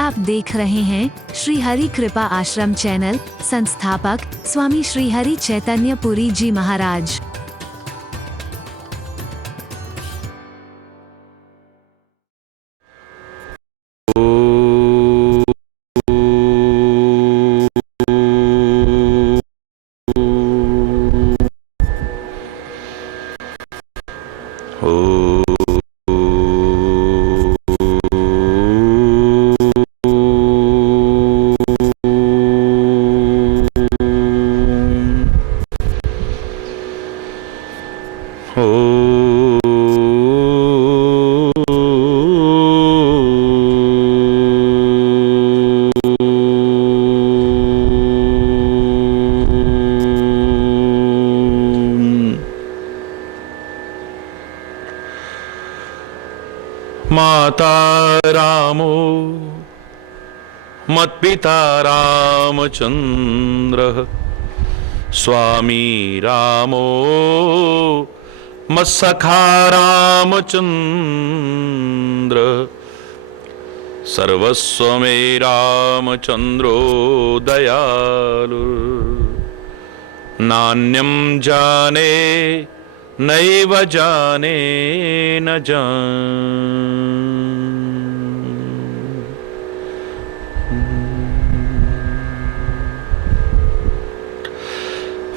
आप देख रहे हैं श्री हरि कृपा आश्रम चैनल। संस्थापक स्वामी श्री हरि चैतन्य पुरी जी महाराज। माता रामो मत्पिता रामचन्द्रः स्वामी रामो मत्सखा रामचन्द्र सर्वस्व मे रामचन्द्रो दयालु नान्यं जाने नैव जाने न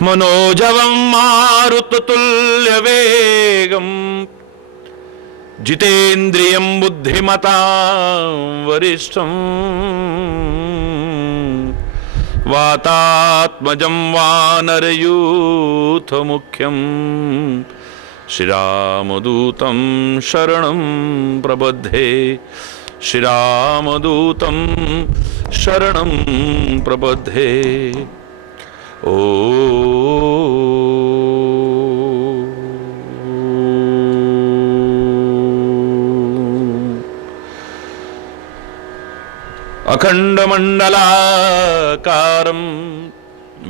मनोजवं मारुततुल्यवेगं जितेन्द्रियं बुद्धिमतां वरिष्ठं वातात्मजं वानरयूथमुख्यं श्रीरामदूतं शरणं प्रपद्ये श्रीरामदूतं शरणं प्रपद्ये। ओ अखण्डमण्डलाकारं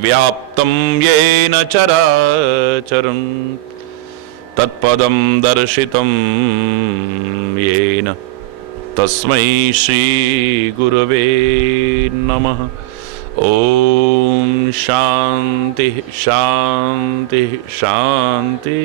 व्याप्तं येन चराचरं तत्पदं दर्शितं येन तस्मै श्रीगुरवे नमः। ओम शांति शांति शांति।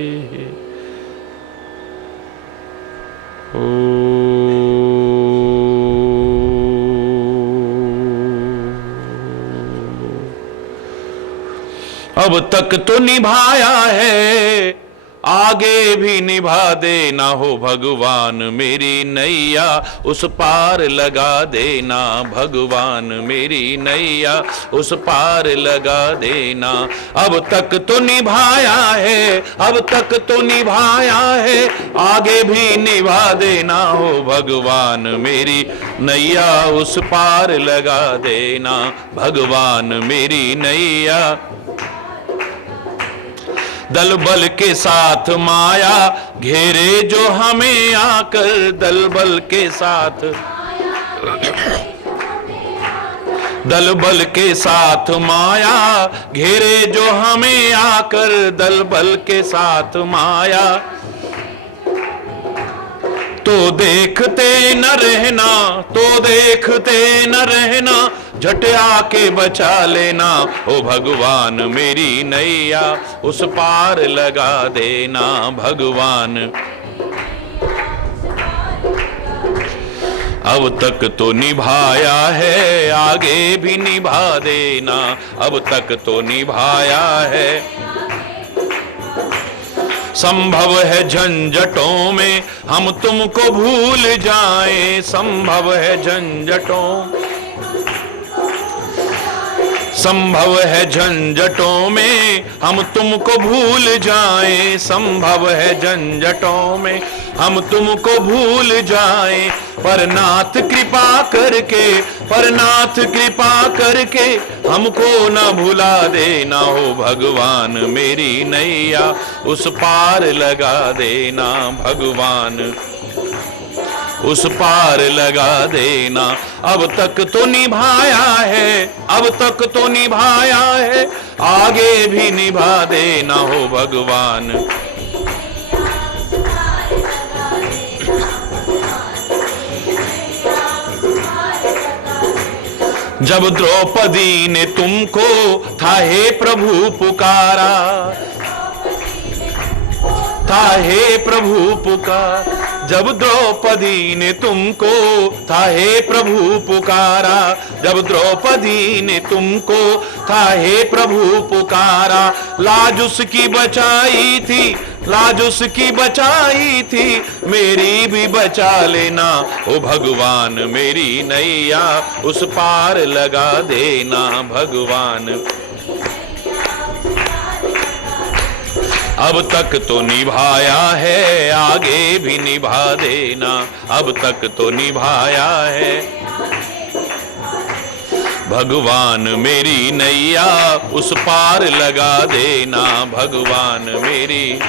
अब तक तो निभाया है, आगे भी निभा देना हो भगवान मेरी नैया उस पार लगा देना। भगवान मेरी नैया उस पार लगा देना। अब तक तो निभाया है, अब तक तो निभाया है, आगे भी निभा देना हो भगवान मेरी नैया उस पार लगा देना। भगवान मेरी नैया दल बल के साथ माया घेरे जो हमें आकर, दल बल के साथ दल बल के साथ माया घेरे जो हमें आकर, दल बल के साथ माया तो देखते न रहना, तो देखते न रहना, झट आके बचा लेना ओ भगवान मेरी नैया उस पार लगा देना। भगवान अब तक तो निभाया है, आगे भी निभा देना। अब तक तो निभाया है, संभव है झंझटों में हम तुमको भूल जाएं, संभव है झंझटों, संभव है झंझटों में हम तुमको भूल जाएं, संभव है झंझटों में हम तुमको भूल जाएं। पर नाथ कृपा करके, पर नाथ कृपा करके हमको न भुला देना हो भगवान मेरी नैया उस पार लगा देना। भगवान उस पार लगा देना। अब तक तो निभाया है, अब तक तो निभाया है, आगे भी निभा देना हो भगवान। जब द्रौपदी ने तुमको था हे प्रभु पुकारा, था हे प्रभु पुकार, जब द्रौपदी ने तुमको था हे प्रभु पुकारा, जब द्रौपदी ने तुमको था हे प्रभु पुकारा, लाज उसकी बचाई थी, लाज उसकी बचाई थी, मेरी भी बचा लेना ओ भगवान, मेरी नैया उस पार लगा देना भगवान। अब तक तो निभाया है, आगे भी निभा देना, अब तक तो निभाया है भगवान, मेरी नैया उस पार लगा देना भगवान मेरी।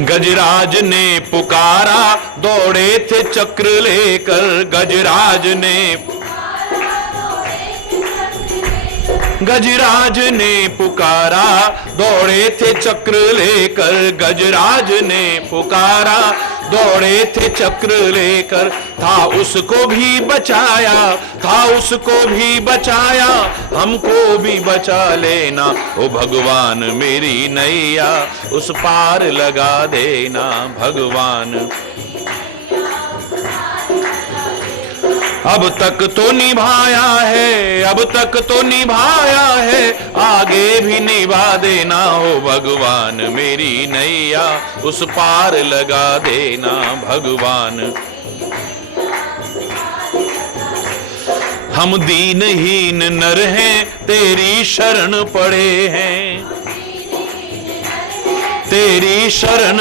गजराज ने पुकारा, दौड़े थे चक्र लेकर, गजराज ने, गजराज ने पुकारा, दौड़े थे चक्र लेकर, गजराज ने पुकारा, दौड़े थे चक्र लेकर, था उसको भी बचाया, था उसको भी बचाया, हमको भी बचा लेना ओ भगवान, मेरी नैया उस पार लगा देना भगवान। अब तक तो निभाया है, अब तक तो निभाया है, आगे भी निभा देना हो भगवान, मेरी नैया उस पार लगा देना भगवान। हम दीनहीन नर हैं, तेरी शरण पड़े हैं, तेरी शरण,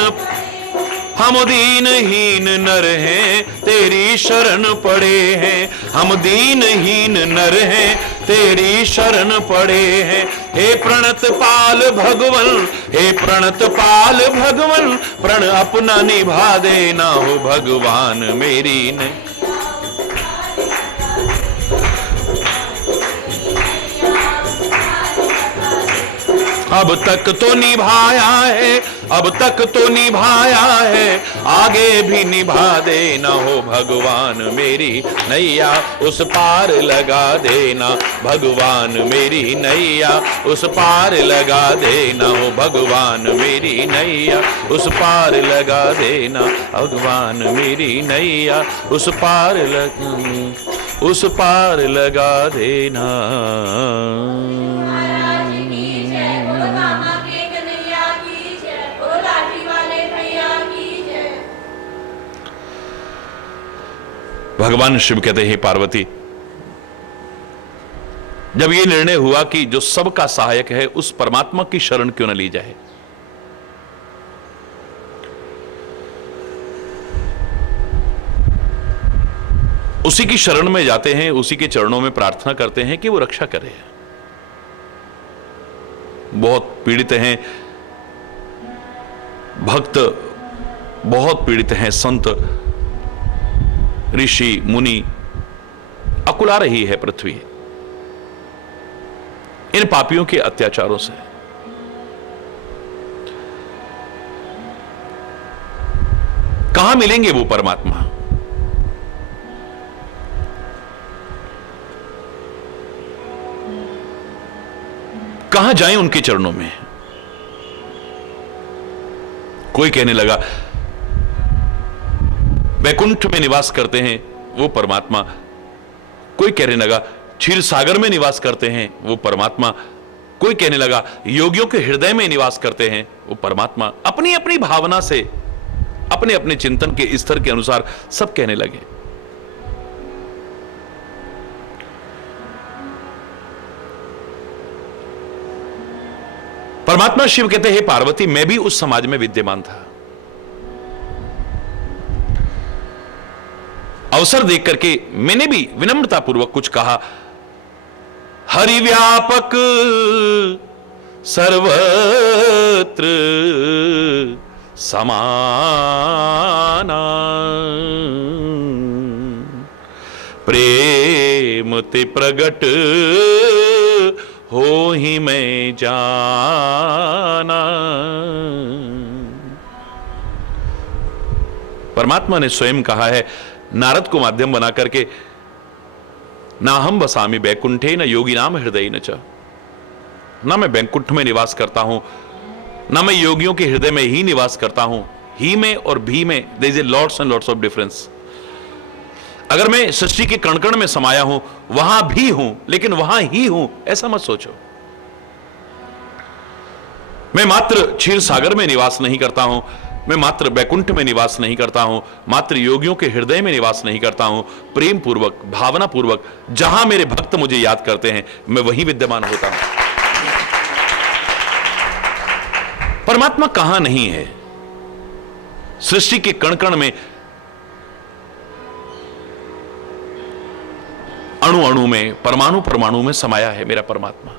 हम दीनहीन नर हैं, तेरी शरण पड़े हैं, हम दीनहीन नर हैं, तेरी शरण पड़े हैं। हे प्रणत पाल भगवन, हे प्रणत पाल भगवन, प्रण अपना निभा देना हो भगवान, मेरी ने। अब तक तो निभाया है, अब तक तो निभाया है, आगे भी निभा देना हो भगवान, मेरी नैया उस पार लगा देना भगवान, मेरी नैया उस पार लगा देना हो भगवान, मेरी नैया उस पार लगा देना भगवान, मेरी नैया उस पार उस पार लगा देना। भगवान शिव कहते हैं पार्वती, जब यह निर्णय हुआ कि जो सबका सहायक है उस परमात्मा की शरण क्यों न ली जाए, उसी की शरण में जाते हैं, उसी के चरणों में प्रार्थना करते हैं कि वो रक्षा करे। बहुत पीड़ित हैं भक्त, बहुत पीड़ित हैं संत, ऋषि मुनि, अकुला रही है पृथ्वी इन पापियों के अत्याचारों से। कहां मिलेंगे वो परमात्मा? कहां जाएं उनके चरणों में? कोई कहने लगा वैकुंठ में निवास करते हैं वो परमात्मा, कोई कहने लगा क्षीर सागर में निवास करते हैं वो परमात्मा, कोई कहने लगा योगियों के हृदय में निवास करते हैं वो परमात्मा। अपनी अपनी भावना से, अपने अपने चिंतन के स्तर के अनुसार सब कहने लगे। परमात्मा शिव कहते हैं पार्वती, मैं भी उस समाज में विद्यमान था। अवसर देख करके मैंने भी विनम्रता पूर्वक कुछ कहा। हरि व्यापक सर्वत्र समाना, प्रेम ते प्रगट हो ही मैं जाना। परमात्मा ने स्वयं कहा है, नारद को माध्यम बना करके ना हम बसामि वैकुंठे न योगी नाम हृदय न च। ना मैं वैकुंठ में निवास करता हूं, ना मैं योगियों के हृदय में ही निवास करता हूं। ही में और भी में there is a lots and lots of difference. अगर मैं सृष्टि के कण कण में समाया हूं, वहां भी हूं, लेकिन वहां ही हूं, ऐसा मत सोचो। मैं मात्र क्षीर सागर में निवास नहीं करता हूं, मैं मात्र वैकुंठ में निवास नहीं करता हूं, मात्र योगियों के हृदय में निवास नहीं करता हूं। प्रेम पूर्वक, भावना पूर्वक जहां मेरे भक्त मुझे याद करते हैं, मैं वहीं विद्यमान होता हूं। परमात्मा कहां नहीं है? सृष्टि के कण कण में, अणु अणु में, परमाणु परमाणु में समाया है मेरा परमात्मा।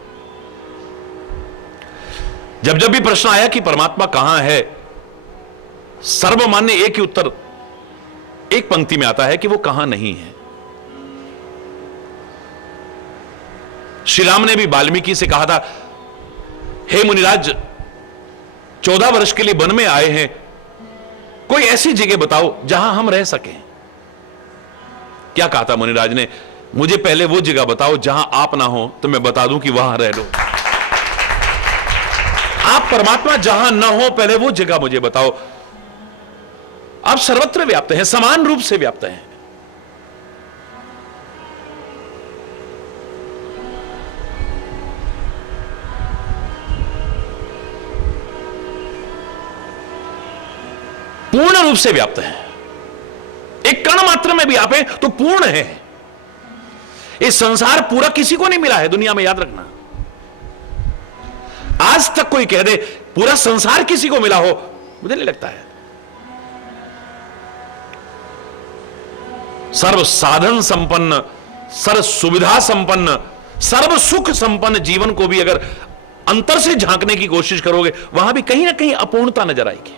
जब जब भी प्रश्न आया कि परमात्मा कहां है, सर्वमान्य एक ही उत्तर एक पंक्ति में आता है कि वो कहां नहीं है। श्री राम ने भी वाल्मीकि से कहा था, हे मुनिराज, 14 वर्ष के लिए वन में आए हैं, कोई ऐसी जगह बताओ जहां हम रह सकें। क्या कहा था मुनिराज ने? मुझे पहले वो जगह बताओ जहां आप ना हो, तो मैं बता दूं कि वहां रह लो। आप परमात्मा जहां ना हो, पहले वो जगह मुझे बताओ। आप सर्वत्र व्याप्त हैं, समान रूप से व्याप्त हैं। पूर्ण रूप से व्याप्त हैं। एक कण मात्र में भी आप हैं तो पूर्ण है। ये संसार पूरा किसी को नहीं मिला है दुनिया में, याद रखना। आज तक कोई कह दे पूरा संसार किसी को मिला हो, मुझे नहीं लगता है। सर्व साधन संपन्न, सर्व सुविधा संपन्न, सर्व सुख संपन्न जीवन को भी अगर अंतर से झांकने की कोशिश करोगे, वहां भी कहीं ना कहीं अपूर्णता नजर आएगी,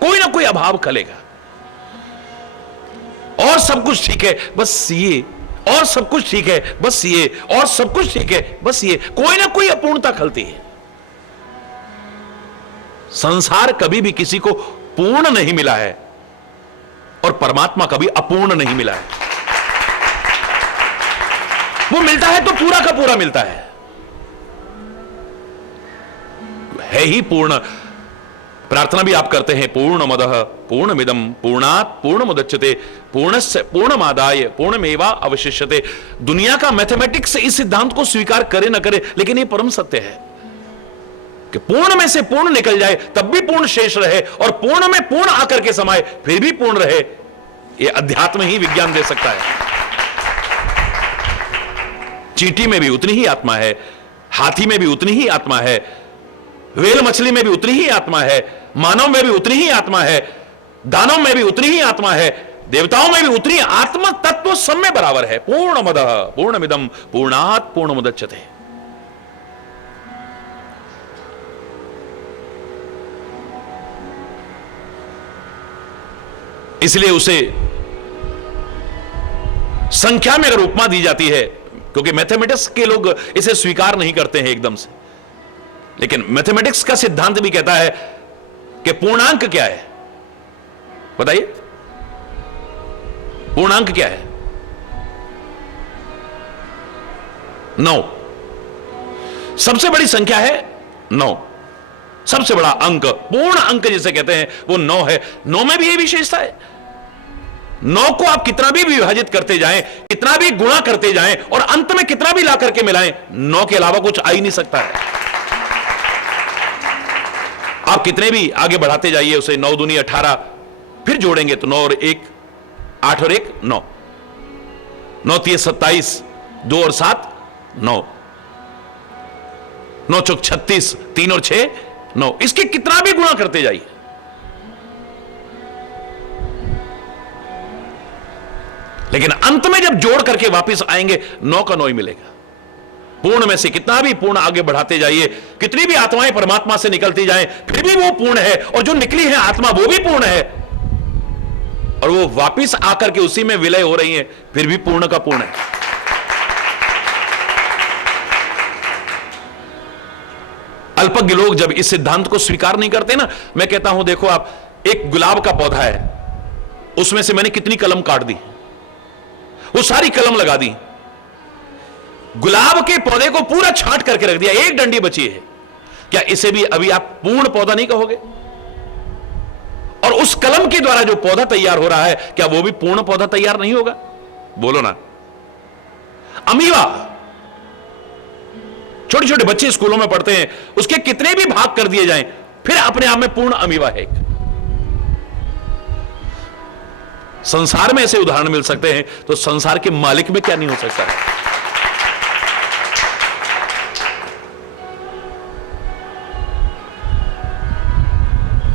कोई ना कोई अभाव खलेगा। और सब कुछ ठीक है बस ये, और सब कुछ ठीक है बस ये, और सब कुछ ठीक है बस ये, कोई ना कोई अपूर्णता खलती है। संसार कभी भी किसी को पूर्ण नहीं मिला है और परमात्मा कभी अपूर्ण नहीं मिला है। वो मिलता है तो पूरा का पूरा मिलता है ही पूर्ण। प्रार्थना भी आप करते हैं, पूर्णमदः पूर्णमिदं पूर्णात् पूर्णमुदच्यते पूर्णस्य पूर्णमादाय पूर्णमेवा अवशिष्यते। दुनिया का मैथमेटिक्स इस सिद्धांत को स्वीकार करे ना करे, लेकिन यह परम सत्य है कि पूर्ण में से पूर्ण निकल जाए तब भी पूर्ण शेष रहे, और पूर्ण में पूर्ण आकर के समाये फिर भी पूर्ण रहे। यह अध्यात्म ही विज्ञान दे सकता है। चींटी में भी उतनी ही आत्मा है, हाथी में भी उतनी ही आत्मा है, व्हेल मछली में भी उतनी ही आत्मा है, मानव में भी उतनी ही आत्मा है, दानव में भी उतनी ही आत्मा है, देवताओं में भी उतनी। आत्मा तत्व सब में बराबर है। पूर्णमदः पूर्णमिदं पूर्णात् पूर्णमुदच्यते। इसलिए उसे संख्या में अगर उपमा दी जाती है, क्योंकि मैथमेटिक्स के लोग इसे स्वीकार नहीं करते हैं एकदम से, लेकिन मैथमेटिक्स का सिद्धांत भी कहता है कि पूर्णांक क्या है। बताइए, पूर्णांक क्या है? 9। सबसे बड़ी संख्या है 9। सबसे बड़ा अंक, पूर्ण अंक जिसे कहते हैं, वो 9 है। 9 में भी यही विशेषता है। 9 को आप कितना भी विभाजित करते जाएं, कितना भी गुणा करते जाएं, और अंत में कितना भी ला करके मिलाएं, 9 के अलावा कुछ आ ही नहीं सकता है। आप कितने भी आगे बढ़ाते जाइए उसे, 9 दूनी 18, फिर जोड़ेंगे तो 9 और 1 8 और 1 9, 9 3 27, 2 और 7 9, 9 चौक 36, 3 और 6 9। इसके कितना भी गुणा करते जाइए, लेकिन अंत में जब जोड़ करके वापस आएंगे 9 का 9 ही मिलेगा। पूर्ण में से कितना भी पूर्ण आगे बढ़ाते जाइए, कितनी भी आत्माएं परमात्मा से निकलती जाएं, फिर भी वो पूर्ण है, और जो निकली है आत्मा वो भी पूर्ण है, और वो वापस आकर के उसी में विलय हो रही है, फिर भी पूर्ण का पूर्ण है। अल्पज्ञ लोग जब इस सिद्धांत को स्वीकार नहीं करते ना, मैं कहता हूं देखो, आप एक गुलाब का पौधा है, उसमें से मैंने कितनी कलम काट दी, वो सारी कलम लगा दी, गुलाब के पौधे को पूरा छांट करके रख दिया, एक डंडी बची है। क्या इसे भी अभी आप पूर्ण पौधा नहीं कहोगे? और उस कलम के द्वारा जो पौधा तैयार हो रहा है, क्या वो भी पूर्ण पौधा तैयार नहीं होगा? बोलो ना। अमीबा, छोटे छोटे बच्चे स्कूलों में पढ़ते हैं, उसके कितने भी भाग कर दिए जाएं, फिर अपने आप में पूर्ण अमीबा है। संसार में ऐसे उदाहरण मिल सकते हैं, तो संसार के मालिक में क्या नहीं हो सकता है?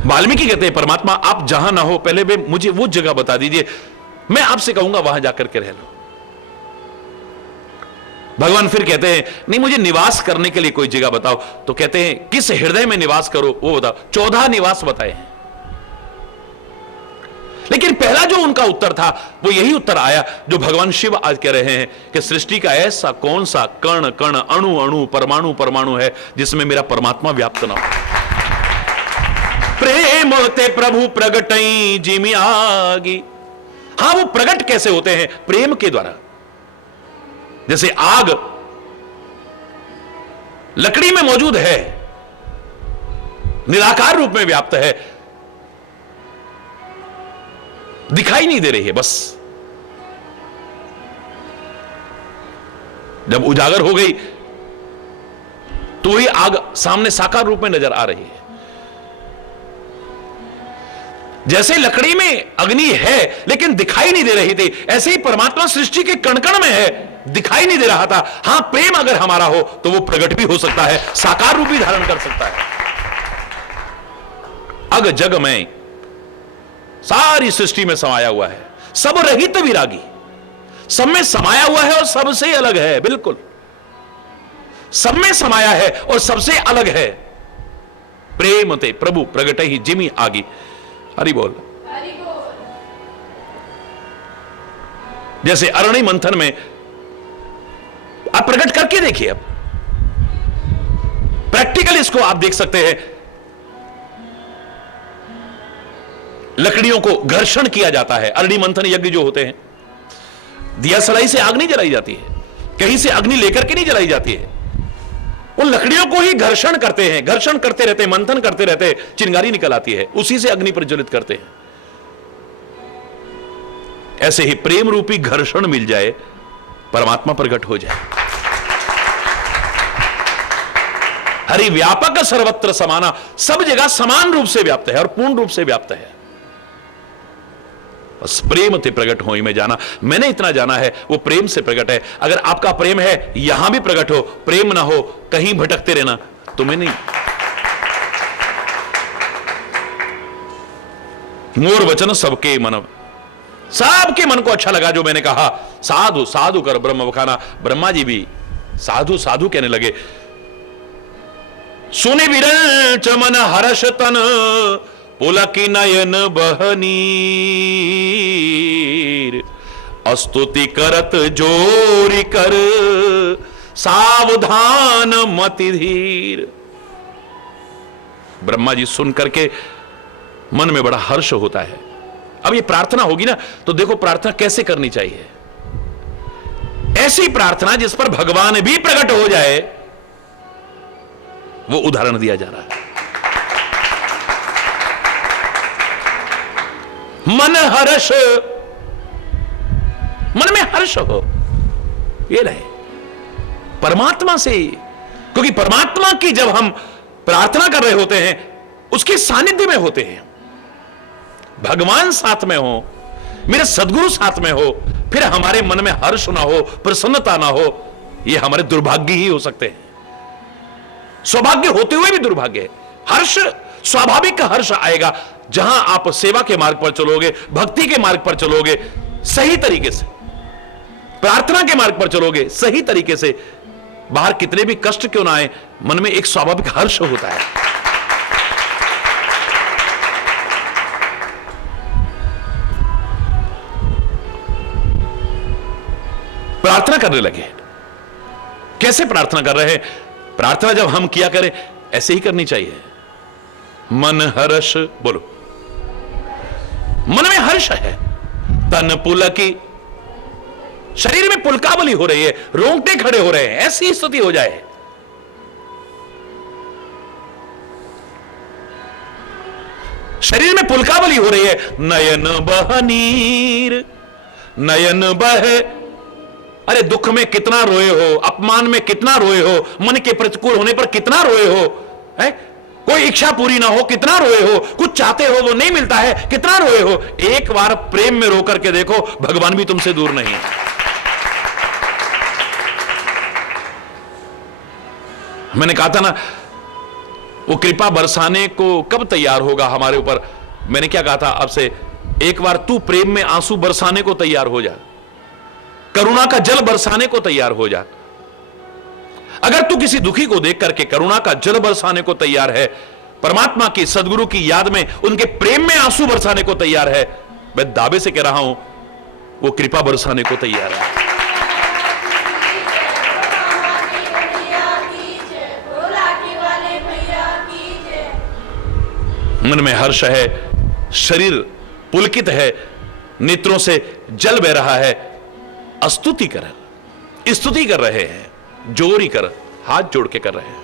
वाल्मीकि कहते हैं, परमात्मा आप जहां ना हो, पहले वे मुझे वो जगह बता दीजिए, मैं आपसे कहूंगा वहां जाकर के रह लो। भगवान फिर कहते हैं, नहीं मुझे निवास करने के लिए कोई जगह बताओ। तो कहते हैं, किस हृदय में निवास करो वो बताओ। 14 निवास बताए हैं, लेकिन पहला जो उनका उत्तर था वो यही उत्तर आया जो भगवान शिव आज कह रहे हैं कि सृष्टि का ऐसा कौन सा कण कण, अणु अणु, परमाणु परमाणु है जिसमें मेरा परमात्मा व्याप्त ना हो। प्रेम होते प्रभु प्रगटई जिमि आगी। हां, वो प्रकट कैसे होते हैं? प्रेम के द्वारा। जैसे आग लकड़ी में मौजूद है, निराकार रूप में व्याप्त है, दिखाई नहीं दे रही है, बस जब उजागर हो गई तो ही आग सामने साकार रूप में नजर आ रही है। जैसे लकड़ी में अग्नि है लेकिन दिखाई नहीं दे रही थी, ऐसे ही परमात्मा सृष्टि के कण-कण में है, दिखाई नहीं दे रहा था। हां, प्रेम अगर हमारा हो तो वो प्रकट भी हो सकता है, साकार रूप भी धारण कर सकता है। अग जग में सारी सृष्टि में समाया हुआ है, सब रहित विरागी, सब में समाया हुआ है और सबसे अलग है। बिल्कुल सब में समाया है और सबसे अलग है। प्रेम ते प्रभु प्रगट ही जिमि आगी। हरि बोल। जैसे अरण्य मंथन में आप प्रकट करके देखिए, अब प्रैक्टिकल इसको आप देख सकते हैं। लकड़ियों को घर्षण किया जाता है। अरण्य मंथन यज्ञ जो होते हैं, दिया सलाई से आग नहीं जलाई जाती है, कहीं से अग्नि लेकर के नहीं जलाई जाती है, उन लकड़ियों को ही घर्षण करते हैं, घर्षण करते रहते हैं, मंथन करते रहते हैं, चिंगारी निकल आती है, उसी से अग्नि प्रज्वलित करते हैं। ऐसे ही प्रेम रूपी घर्षण मिल जाए, परमात्मा प्रकट हो जाए। हरि व्यापक सर्वत्र समाना, सब जगह समान रूप से व्याप्त है और पूर्ण रूप से व्याप्त है। बस प्रेम ते प्रकट हो ही में जाना। मैंने इतना जाना है वो प्रेम से प्रकट है। अगर आपका प्रेम है यहां भी प्रकट हो, प्रेम ना हो कहीं भटकते रहना, तुम्हें नहीं। मोर वचन सबके मन, सबके मन को अच्छा लगा जो मैंने कहा। साधु साधु कर ब्रह्म बखाना। ब्रह्मा जी भी साधु साधु कहने लगे। सुनि विरंच मन हर्ष तन, पुलकी नयन बहनीर, स्तुति करत जोरी कर, सावधान मति धीर। ब्रह्मा जी सुन करके मन में बड़ा हर्ष होता है। अब ये प्रार्थना होगी ना, तो देखो प्रार्थना कैसे करनी चाहिए। ऐसी प्रार्थना जिस पर भगवान भी प्रकट हो जाए, वो उदाहरण दिया जा रहा है। मन हर्ष, मन में हर्ष हो, ये रहे परमात्मा से। क्योंकि परमात्मा की जब हम प्रार्थना कर रहे होते हैं, उसके सानिध्य में होते हैं, भगवान साथ में हो, मेरे सदगुरु साथ में हो, फिर हमारे मन में हर्ष ना हो, प्रसन्नता ना हो, ये हमारे दुर्भाग्य ही हो सकते हैं। सौभाग्य होते हुए भी दुर्भाग्य है। हर्ष, स्वाभाविक हर्ष आएगा जहां आप सेवा के मार्ग पर चलोगे, भक्ति के मार्ग पर चलोगे, सही तरीके से प्रार्थना के मार्ग पर चलोगे, सही तरीके से, बाहर कितने भी कष्ट क्यों ना आए, मन में एक स्वाभाविक हर्ष होता है। प्रार्थना करने लगे। कैसे प्रार्थना कर रहे हैं? प्रार्थना जब हम किया करें ऐसे ही करनी चाहिए। मन हर्ष, बोलो, मन में हर्ष है। तन पुलकी, शरीर में पुलकावली हो रही है, रोंगटे खड़े हो रहे हैं, ऐसी स्थिति हो जाए, शरीर में पुलकावली हो रही है, नयन बह नीर, नयन बह, अरे दुख में कितना रोए हो, अपमान में कितना रोए हो, मन के प्रतिकूल होने पर कितना रोए हो, है कोई इच्छा पूरी ना हो कितना रोए हो, कुछ चाहते हो वो नहीं मिलता है कितना रोए हो। एक बार प्रेम में रो करके देखो, भगवान भी तुमसे दूर नहीं है। मैंने कहा था ना, वो कृपा बरसाने को कब तैयार होगा हमारे ऊपर। मैंने क्या कहा था आपसे, एक बार तू प्रेम में आंसू बरसाने को तैयार हो जा, करुणा का जल बरसाने को तैयार हो जा। अगर तू किसी दुखी को देख करके करुणा का जल बरसाने को तैयार है, परमात्मा की सदगुरु की याद में उनके प्रेम में आंसू बरसाने को तैयार है, मैं दावे से कह रहा हूं वो कृपा बरसाने को तैयार है। मन में हर्ष है, शरीर पुलकित है, नेत्रों से जल बह रहा है, स्तुति कर रहे हैं, जोरी कर हाथ जोड़ के कर रहे हैं।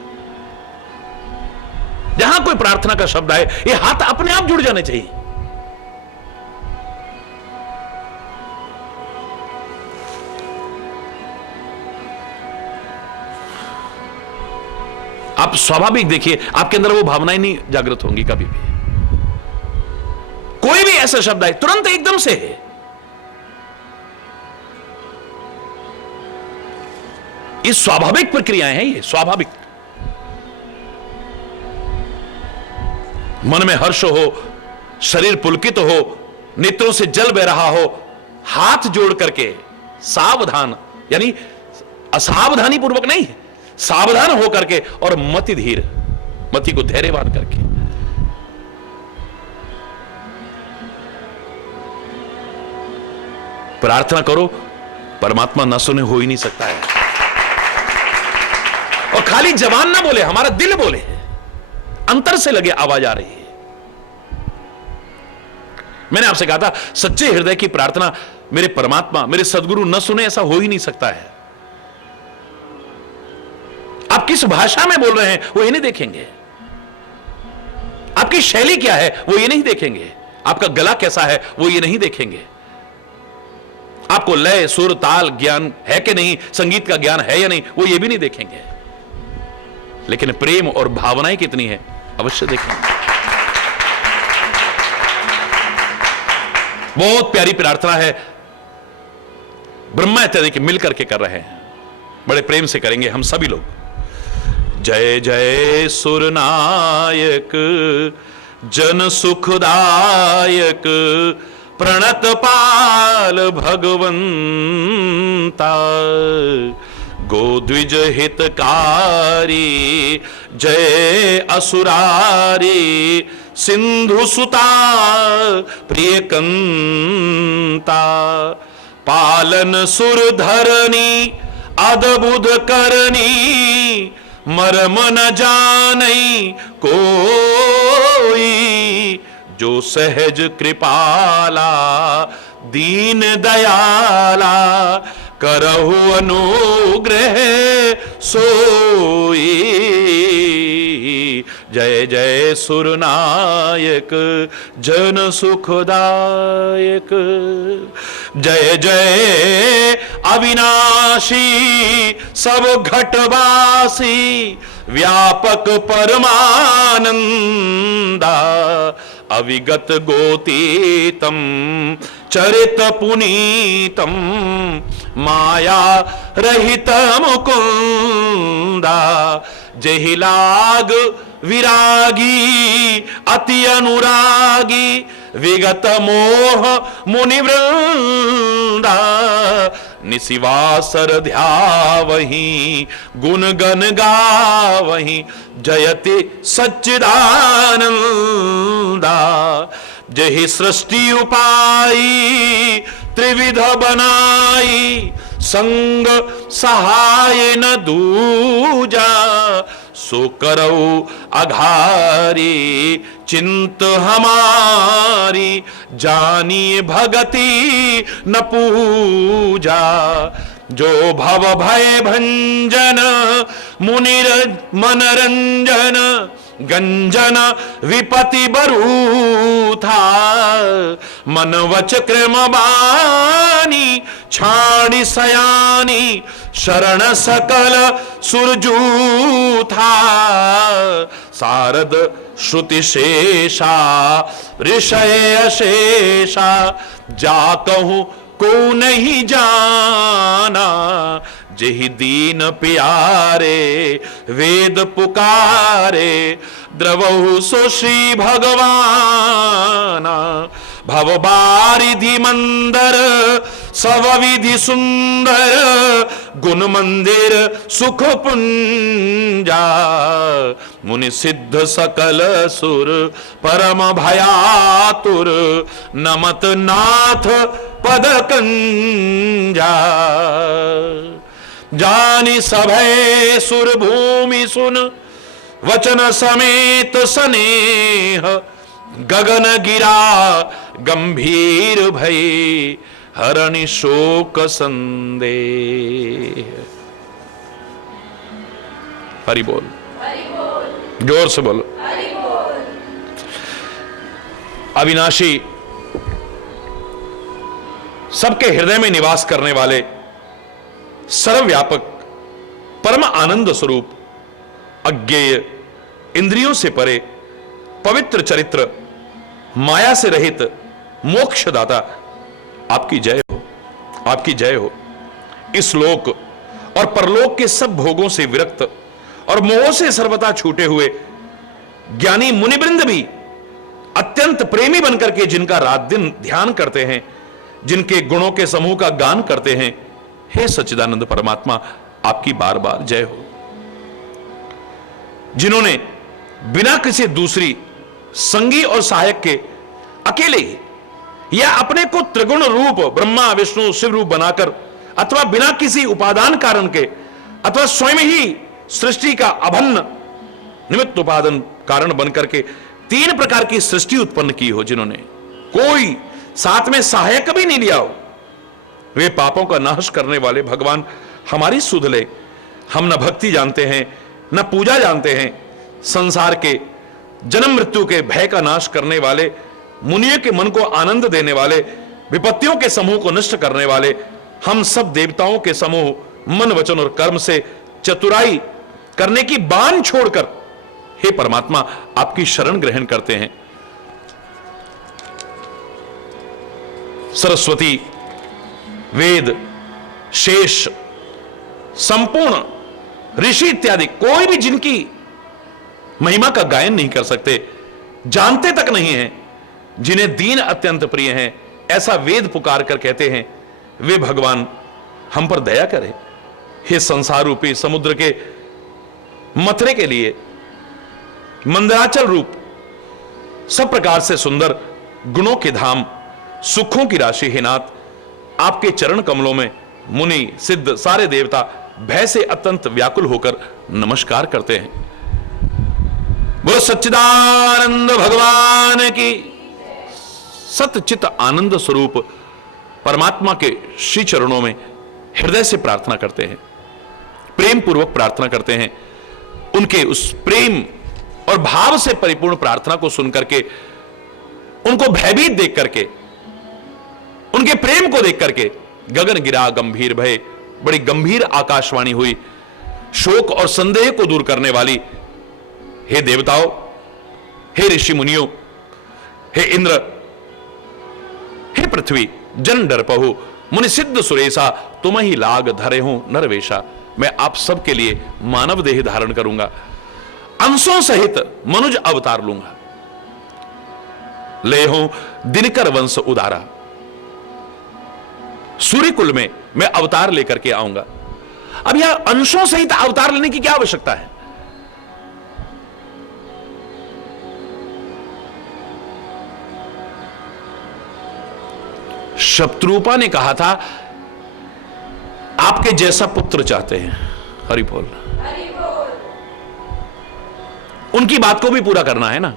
जहां कोई प्रार्थना का शब्द आए, ये हाथ अपने आप जुड़ जाने चाहिए। आप स्वाभाविक देखिए, आपके अंदर वो भावनाएं नहीं जागृत होंगी कभी भी। कोई भी ऐसा शब्द आए तुरंत एकदम से है। ये स्वाभाविक प्रक्रियाएं हैं, ये स्वाभाविक। मन में हर्ष हो, शरीर पुलकित हो, नेत्रों से जल बह रहा हो, हाथ जोड़ करके सावधान, यानी असावधानी पूर्वक नहीं, सावधान हो करके और मति धीर, मति को धैर्यवान करके। प्रार्थना करो, परमात्मा न सुने हो ही नहीं सकता है। और खाली जवान ना बोले, हमारा दिल बोले, अंतर से लगे आवाज आ रही है। मैंने आपसे कहा था, सच्चे हृदय की प्रार्थना मेरे परमात्मा, मेरे सदगुरु न सुने, ऐसा हो ही नहीं सकता है। आप किस भाषा में बोल रहे हैं वो ये नहीं देखेंगे, आपकी शैली क्या है वो ये नहीं देखेंगे, आपका गला कैसा है वो ये नहीं देखेंगे, आपको लय सुर ताल ज्ञान है कि नहीं, संगीत का ज्ञान है या नहीं, वो ये भी नहीं देखेंगे। लेकिन प्रेम और भावनाएं कितनी है अवश्य देखेंगे। बहुत प्यारी प्रार्थना है, ब्रह्मा इत्यादि के मिलकर के कर रहे हैं, बड़े प्रेम से करेंगे हम सभी लोग। जय जय सुरनायक जन सुखदायक प्रणत पाल भगवंता, गोद्विज हितकारी जय असुरारी सिंधु सुता प्रियकंता, पालन सुर धरनी अद्भुत करनी मर्म न जानई कोई, जो सहज कृपाला दीन दयाला करहु अनुग्रह सोई। जय जय सुरनायक जन सुखदायक, जय जय अविनाशी सब घटवासी व्यापक परमानंदा, अविगत गोतीतम चरित पुनीतम माया रहित मुकुंदा, जेहि लाग विरागी अति अनुरागी विगत मोह मुनिवृंदा, निशिवासर ध्यावहि गुण गण गावहि जयति सच्चिदानंदा, जहि सृष्टि उपाई त्रिविध बनाई संग सहाय न दूजा, सो करऊ अघारी चिंत हमारी, जानिए भगति न पूजा। जो भव भय भंजन मुनिर मनरंजन, गंजन विपति बरू था। मन वच क्रम बानी छाणी सयानी, शरण सकल सुरजू था। सारद श्रुति शेषा ऋषय अशेषा, जा कहूं को नहीं जाना। जेहि दीन प्यारे वेद पुकारे, द्रवहु सो श्री भगवाना। भव बारिधि मंदर सब विधि सुंदर, गुण मंदिर सुख पुंजा। मुनि सिद्ध सकल सुर परम भयातुर, नमत नाथ पद कंजा। जानि सभय सुर भूमि सुन, वचन समेत स्नेह। गगन गिरा गंभीर भय, हरणि शोक संदेह। हरि बोल, जोर से बोलो। अविनाशी, सबके हृदय में निवास करने वाले, सर्वव्यापक, परम आनंद स्वरूप, अज्ञेय, इंद्रियों से परे, पवित्र चरित्र, माया से रहित, मोक्षदाता, आपकी जय हो, आपकी जय हो। इस लोक और परलोक के सब भोगों से विरक्त और मोह से सर्वथा छूटे हुए ज्ञानी मुनिवृंद भी अत्यंत प्रेमी बनकर के जिनका रात दिन ध्यान करते हैं, जिनके गुणों के समूह का गान करते हैं, हे सच्चिदानंद परमात्मा, आपकी बार बार जय हो। जिन्होंने बिना किसी दूसरी संगी और सहायक के अकेले ही या अपने को त्रिगुण रूप ब्रह्मा विष्णु शिव रूप बनाकर, अथवा बिना किसी उपादान कारण के, अथवा स्वयं ही सृष्टि का अभन्न निमित्त उपादान कारण बनकर के तीन प्रकार की सृष्टि उत्पन्न की हो, जिन्होंने कोई साथ में सहायक भी नहीं लिया हो, वे पापों का नाश करने वाले भगवान हमारी सुध ले। हम न भक्ति जानते हैं, न पूजा जानते हैं। संसार के जन्म मृत्यु के भय का नाश करने वाले, मुनियों के मन को आनंद देने वाले, विपत्तियों के समूह को नष्ट करने वाले, हम सब देवताओं के समूह मन वचन और कर्म से चतुराई करने की बान छोड़कर, हे परमात्मा, आपकी शरण ग्रहण करते हैं। सरस्वती, वेद, शेष, संपूर्ण ऋषि इत्यादि कोई भी जिनकी महिमा का गायन नहीं कर सकते, जानते तक नहीं हैं, जिन्हें दीन अत्यंत प्रिय हैं, ऐसा वेद पुकार कर कहते हैं, वे भगवान हम पर दया करें। हे संसार रूपी समुद्र के मथरे के लिए मंदराचल रूप, सब प्रकार से सुंदर, गुणों के धाम, सुखों की राशि, हे नाथ, आपके चरण कमलों में मुनि सिद्ध सारे देवता भय से अत्यंत व्याकुल होकर नमस्कार करते हैं। बोलो सच्चिदानंद भगवान की। सतचित आनंद स्वरूप परमात्मा के श्री चरणों में हृदय से प्रार्थना करते हैं, प्रेम पूर्वक प्रार्थना करते हैं। उनके उस प्रेम और भाव से परिपूर्ण प्रार्थना को सुनकर के, उनको भयभीत देख करके, उनके प्रेम को देख करके गगन गिरा गंभीर भय, बड़ी गंभीर आकाशवाणी हुई, शोक और संदेह को दूर करने वाली। हे देवताओं, हे ऋषि मुनियों, हे इंद्र, हे पृथ्वी, जन डरपहु, मुनि सिद्ध सुरेशा, तुम ही लाग धरे हो नरवेशा। मैं आप सबके लिए मानव देह धारण करूंगा, अंशों सहित मनुज अवतार लूंगा। ले हो दिनकर वंश उदारा, सूर्य कुल में मैं अवतार लेकर के आऊंगा। अब यह अंशों सहित अवतार लेने की क्या आवश्यकता है? शत्रुपा ने कहा था, आपके जैसा पुत्र चाहते हैं। हरि बोल। उनकी बात को भी पूरा करना है ना।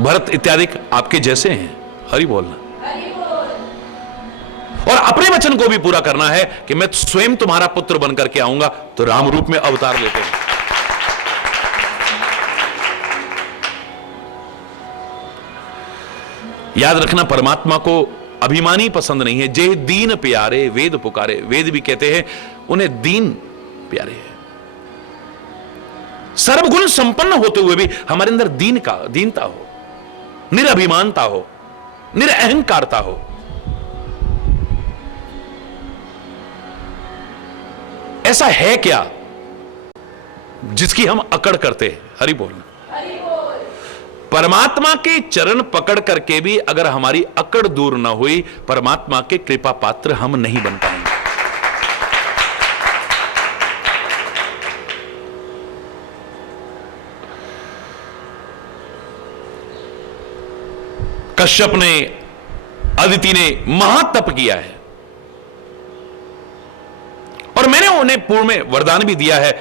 भरत इत्यादि आपके जैसे हैं, हरि बोलना, और अपने वचन को भी पूरा करना है कि मैं स्वयं तुम्हारा पुत्र बनकर के आऊंगा, तो राम रूप में अवतार लेते हैं। याद रखना, परमात्मा को अभिमानी पसंद नहीं है। जे दीन प्यारे वेद पुकारे, वेद भी कहते हैं उन्हें दीन प्यारे है। सर्वगुण संपन्न होते हुए भी हमारे अंदर दीनता हो, निरभिमानता हो, निरअहंकारता हो। ऐसा है क्या जिसकी हम अकड़ करते हैं? हरि बोलना। परमात्मा के चरण पकड़ करके भी अगर हमारी अकड़ दूर ना हुई, परमात्मा के कृपा पात्र हम नहीं बन पाएंगे। कश्यप ने, अदिति ने महातप किया है, और मैंने उन्हें पूर्व में वरदान भी दिया है।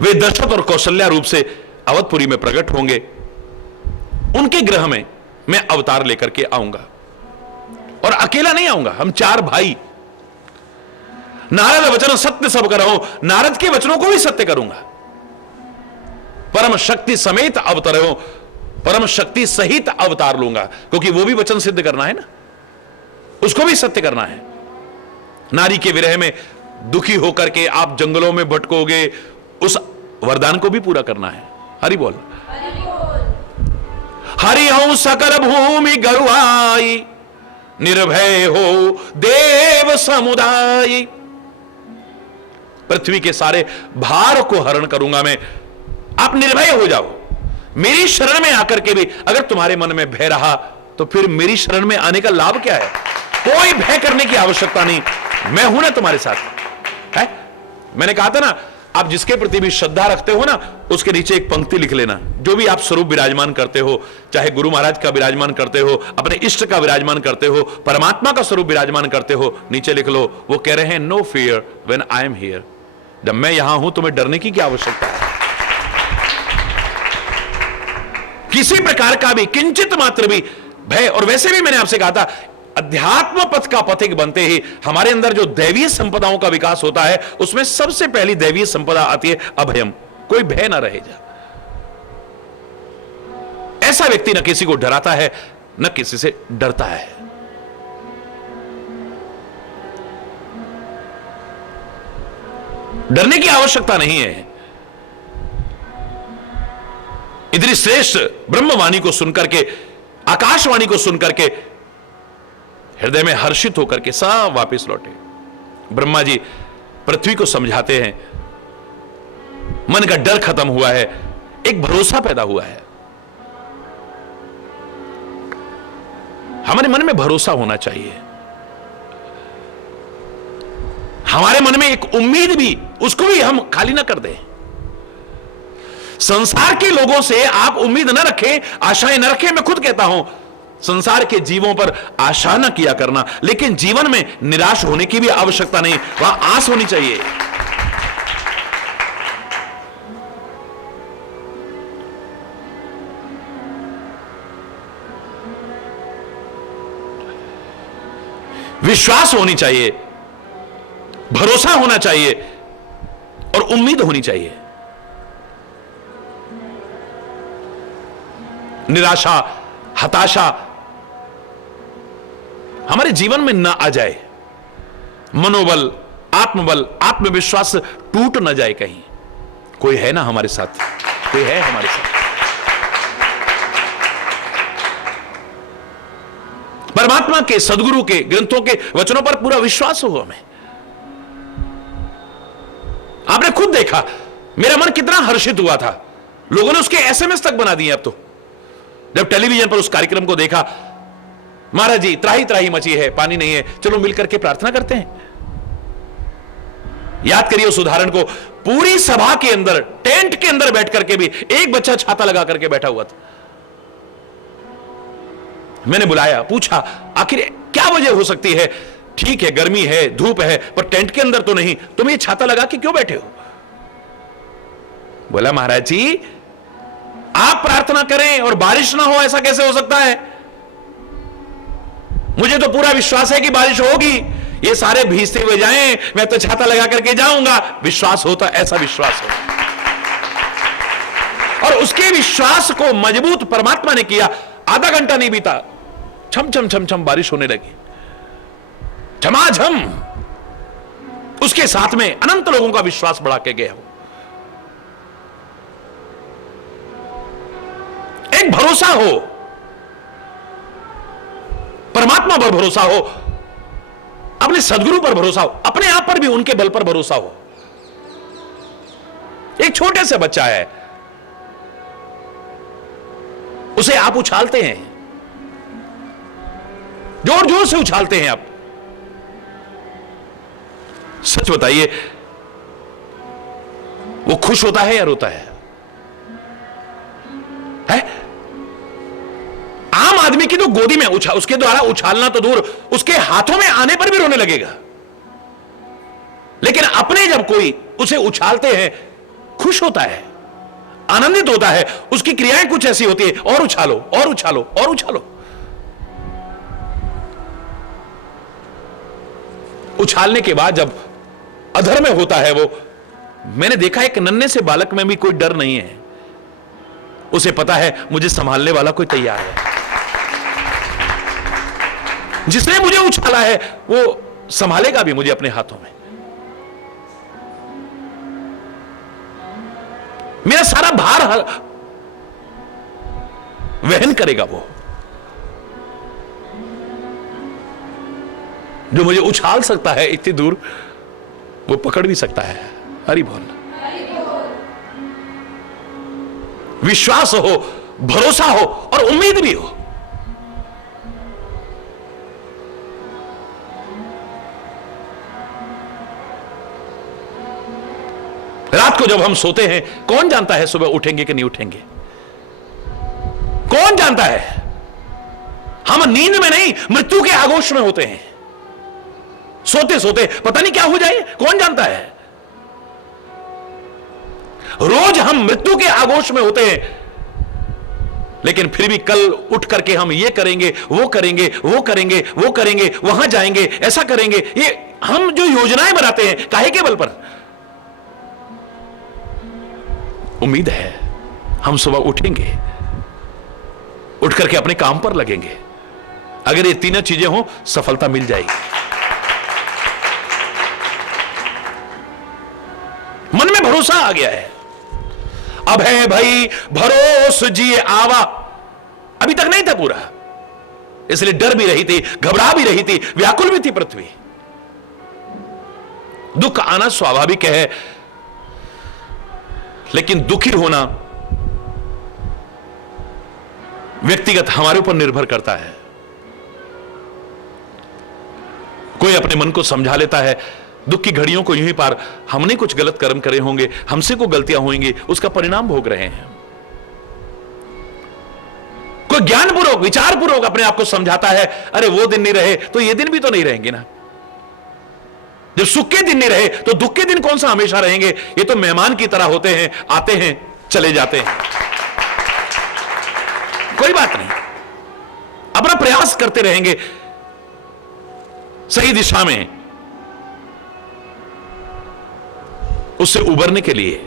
वे दशरथ और कौशल्या रूप से अवधपुरी में प्रकट होंगे। उनके ग्रह में मैं अवतार लेकर के आऊंगा, और अकेला नहीं आऊंगा, हम 4 भाई। नारद वचन सत्य सब करहु, नारद के वचनों को भी सत्य करूंगा। परम शक्ति समेत अवतार हो, परम शक्ति सहित अवतार लूंगा, क्योंकि वो भी वचन सिद्ध करना है ना, उसको भी सत्य करना है। नारी के विरह में दुखी होकर के आप जंगलों में भटकोगे, उस वरदान को भी पूरा करना है। हरि बोल। हरि हूं सकल भूमि गरुआई, निर्भय हो देव समुदाय। पृथ्वी के सारे भार को हरण करूंगा मैं, आप निर्भय हो जाओ। मेरी शरण में आकर के भी अगर तुम्हारे मन में भय रहा, तो फिर मेरी शरण में आने का लाभ क्या है? कोई भय करने की आवश्यकता नहीं, मैं हूं ना तुम्हारे साथ है। मैंने कहा था ना, आप जिसके प्रति भी श्रद्धा रखते हो ना, उसके नीचे एक पंक्ति लिख लेना। जो भी आप स्वरूप विराजमान करते हो, चाहे गुरु महाराज का विराजमान करते हो, अपने इष्ट का विराजमान करते हो, परमात्मा का स्वरूप विराजमान करते हो, नीचे लिख लो, वो कह रहे हैं no fear when I am here. जब मैं यहां हूं, तुम्हें डरने की क्या आवश्यकता है? किसी प्रकार का भी किंचित मात्र भी भय। और वैसे भी मैंने आपसे कहा था, अध्यात्म पथ का पथिक बनते ही हमारे अंदर जो दैवीय संपदाओं का विकास होता है, उसमें सबसे पहली दैवीय संपदा आती है अभयम। कोई भय ना रहे जा। ऐसा व्यक्ति न किसी को डराता है, न किसी से डरता है। डरने की आवश्यकता नहीं है। इतनी श्रेष्ठ ब्रह्मवाणी को सुनकर के, आकाशवाणी को सुनकर के हृदय में हर्षित होकर के सब वापस लौटे। ब्रह्मा जी पृथ्वी को समझाते हैं, मन का डर खत्म हुआ है, एक भरोसा पैदा हुआ है। हमारे मन में भरोसा होना चाहिए, हमारे मन में एक उम्मीद भी, उसको भी हम खाली ना कर दें। संसार के लोगों से आप उम्मीद न रखें, आशाएं न रखें। मैं खुद कहता हूं, संसार के जीवों पर आशा न किया करना, लेकिन जीवन में निराश होने की भी आवश्यकता नहीं, वहां आस होनी चाहिए। विश्वास होनी चाहिए, भरोसा होना चाहिए, और उम्मीद होनी चाहिए। निराशा, हताशा हमारे जीवन में ना आ जाए। मनोबल, आत्मबल, आत्मविश्वास टूट ना जाए कहीं। कोई है ना हमारे साथ, कोई है हमारे साथ। परमात्मा के, सदगुरु के ग्रंथों के वचनों पर पूरा विश्वास हो हमें। आपने खुद देखा मेरा मन कितना हर्षित हुआ था। लोगों ने उसके एसएमएस तक बना दिए। अब तो जब टेलीविजन पर उस कार्यक्रम को देखा, महाराज जी त्राही त्राही मची है, पानी नहीं है, चलो मिलकर के प्रार्थना करते हैं। याद करिए उस उदाहरण को। पूरी सभा के अंदर, टेंट के अंदर बैठ करके भी एक बच्चा छाता लगा करके बैठा हुआ था। मैंने बुलाया, पूछा आखिर क्या वजह हो सकती है। ठीक है, गर्मी है, धूप है, पर टेंट के अंदर तो नहीं, तुम ये छाता लगा के क्यों बैठे हो? बोला महाराज जी, आप प्रार्थना करें और बारिश ना हो, ऐसा कैसे हो सकता है? मुझे तो पूरा विश्वास है कि बारिश होगी, ये सारे भीजते हुए जाएं, मैं तो छाता लगा करके जाऊंगा। विश्वास होता, ऐसा विश्वास हो। और उसके विश्वास को मजबूत परमात्मा ने किया। आधा घंटा नहीं बीता, छम छम छम छम बारिश होने लगी, झमाझम। उसके साथ में अनंत लोगों का विश्वास बढ़ा के गए हो। एक भरोसा हो, परमात्मा पर भरोसा हो, अपने सदगुरु पर भरोसा हो, अपने आप पर भी उनके बल पर भरोसा हो। एक छोटे से बच्चा है, उसे आप उछालते हैं, जोर जोर से उछालते हैं आप। सच बताइए, वो खुश होता है या रोता है? आम आदमी की तो गोदी में उसके द्वारा उछालना तो दूर, उसके हाथों में आने पर भी रोने लगेगा। लेकिन अपने जब कोई उसे उछालते हैं, खुश होता है, आनंदित होता है। उसकी क्रियाएं कुछ ऐसी होती है, और उछालो और उछालो और उछालो। उछालने के बाद जब अधर में होता है वो, मैंने देखा एक नन्हे से बालक में भी कोई डर नहीं है। उसे पता है मुझे संभालने वाला कोई तैयार है, जिसने मुझे उछाला है वो संभालेगा भी मुझे अपने हाथों में। मेरा सारा भार वहन करेगा वो, जो मुझे उछाल सकता है इतनी दूर, वो पकड़ भी सकता है। हरि बोल। विश्वास हो, भरोसा हो और उम्मीद भी हो। रात को जब हम सोते हैं, कौन जानता है सुबह उठेंगे कि नहीं उठेंगे? कौन जानता है? हम नींद में नहीं, मृत्यु के आगोश में होते हैं। सोते सोते पता नहीं क्या हो जाए, कौन जानता है? रोज हम मृत्यु के आगोश में होते हैं, लेकिन फिर भी कल उठ करके हम ये करेंगे, वो करेंगे, वो करेंगे, वो करेंगे, वहां जाएंगे, ऐसा करेंगे। ये हम जो योजनाएं बनाते हैं, काहे के बल पर? उम्मीद है हम सुबह उठेंगे, उठ करके अपने काम पर लगेंगे। अगर ये तीनों चीजें हो, सफलता मिल जाएगी। मन में भरोसा आ गया है, अब है भाई भरोस जिए आवा। अभी तक नहीं था पूरा, इसलिए डर भी रही थी, घबरा भी रही थी, व्याकुल भी थी पृथ्वी। दुख आना स्वाभाविक है, लेकिन दुखी होना व्यक्तिगत हमारे ऊपर निर्भर करता है। कोई अपने मन को समझा लेता है, दुख की घड़ियों को यूं ही पार। हमने कुछ गलत कर्म करे होंगे, हमसे को गलतियां होंगी, उसका परिणाम भोग रहे हैं। कोई ज्ञानपूर्वक, विचारपूर्वक अपने आप को समझाता है, अरे वो दिन नहीं रहे तो ये दिन भी तो नहीं रहेंगे ना। जब सुख के दिन नहीं रहे तो दुख के दिन कौन सा हमेशा रहेंगे? ये तो मेहमान की तरह होते हैं, आते हैं चले जाते हैं। कोई बात नहीं, अपना प्रयास करते रहेंगे सही दिशा में, उससे उबरने के लिए।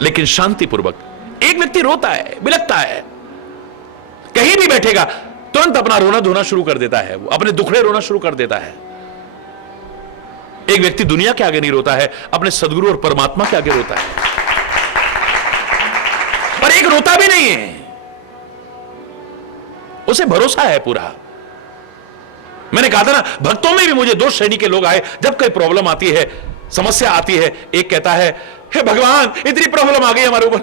लेकिन शांतिपूर्वक। एक व्यक्ति रोता है, बिलखता है, कहीं भी बैठेगा तुरंत अपना रोना धोना शुरू कर देता है, वो अपने दुखड़े रोना शुरू कर देता है। एक व्यक्ति दुनिया के आगे नहीं रोता है, अपने सदगुरु और परमात्मा के आगे रोता है। और एक रोता भी नहीं है, उसे भरोसा है पूरा। मैंने कहा था ना, भक्तों में भी मुझे दो श्रेणी के लोग आए। जब कोई प्रॉब्लम आती है, समस्या आती है, एक कहता है हे भगवान इतनी प्रॉब्लम आ गई हमारे ऊपर।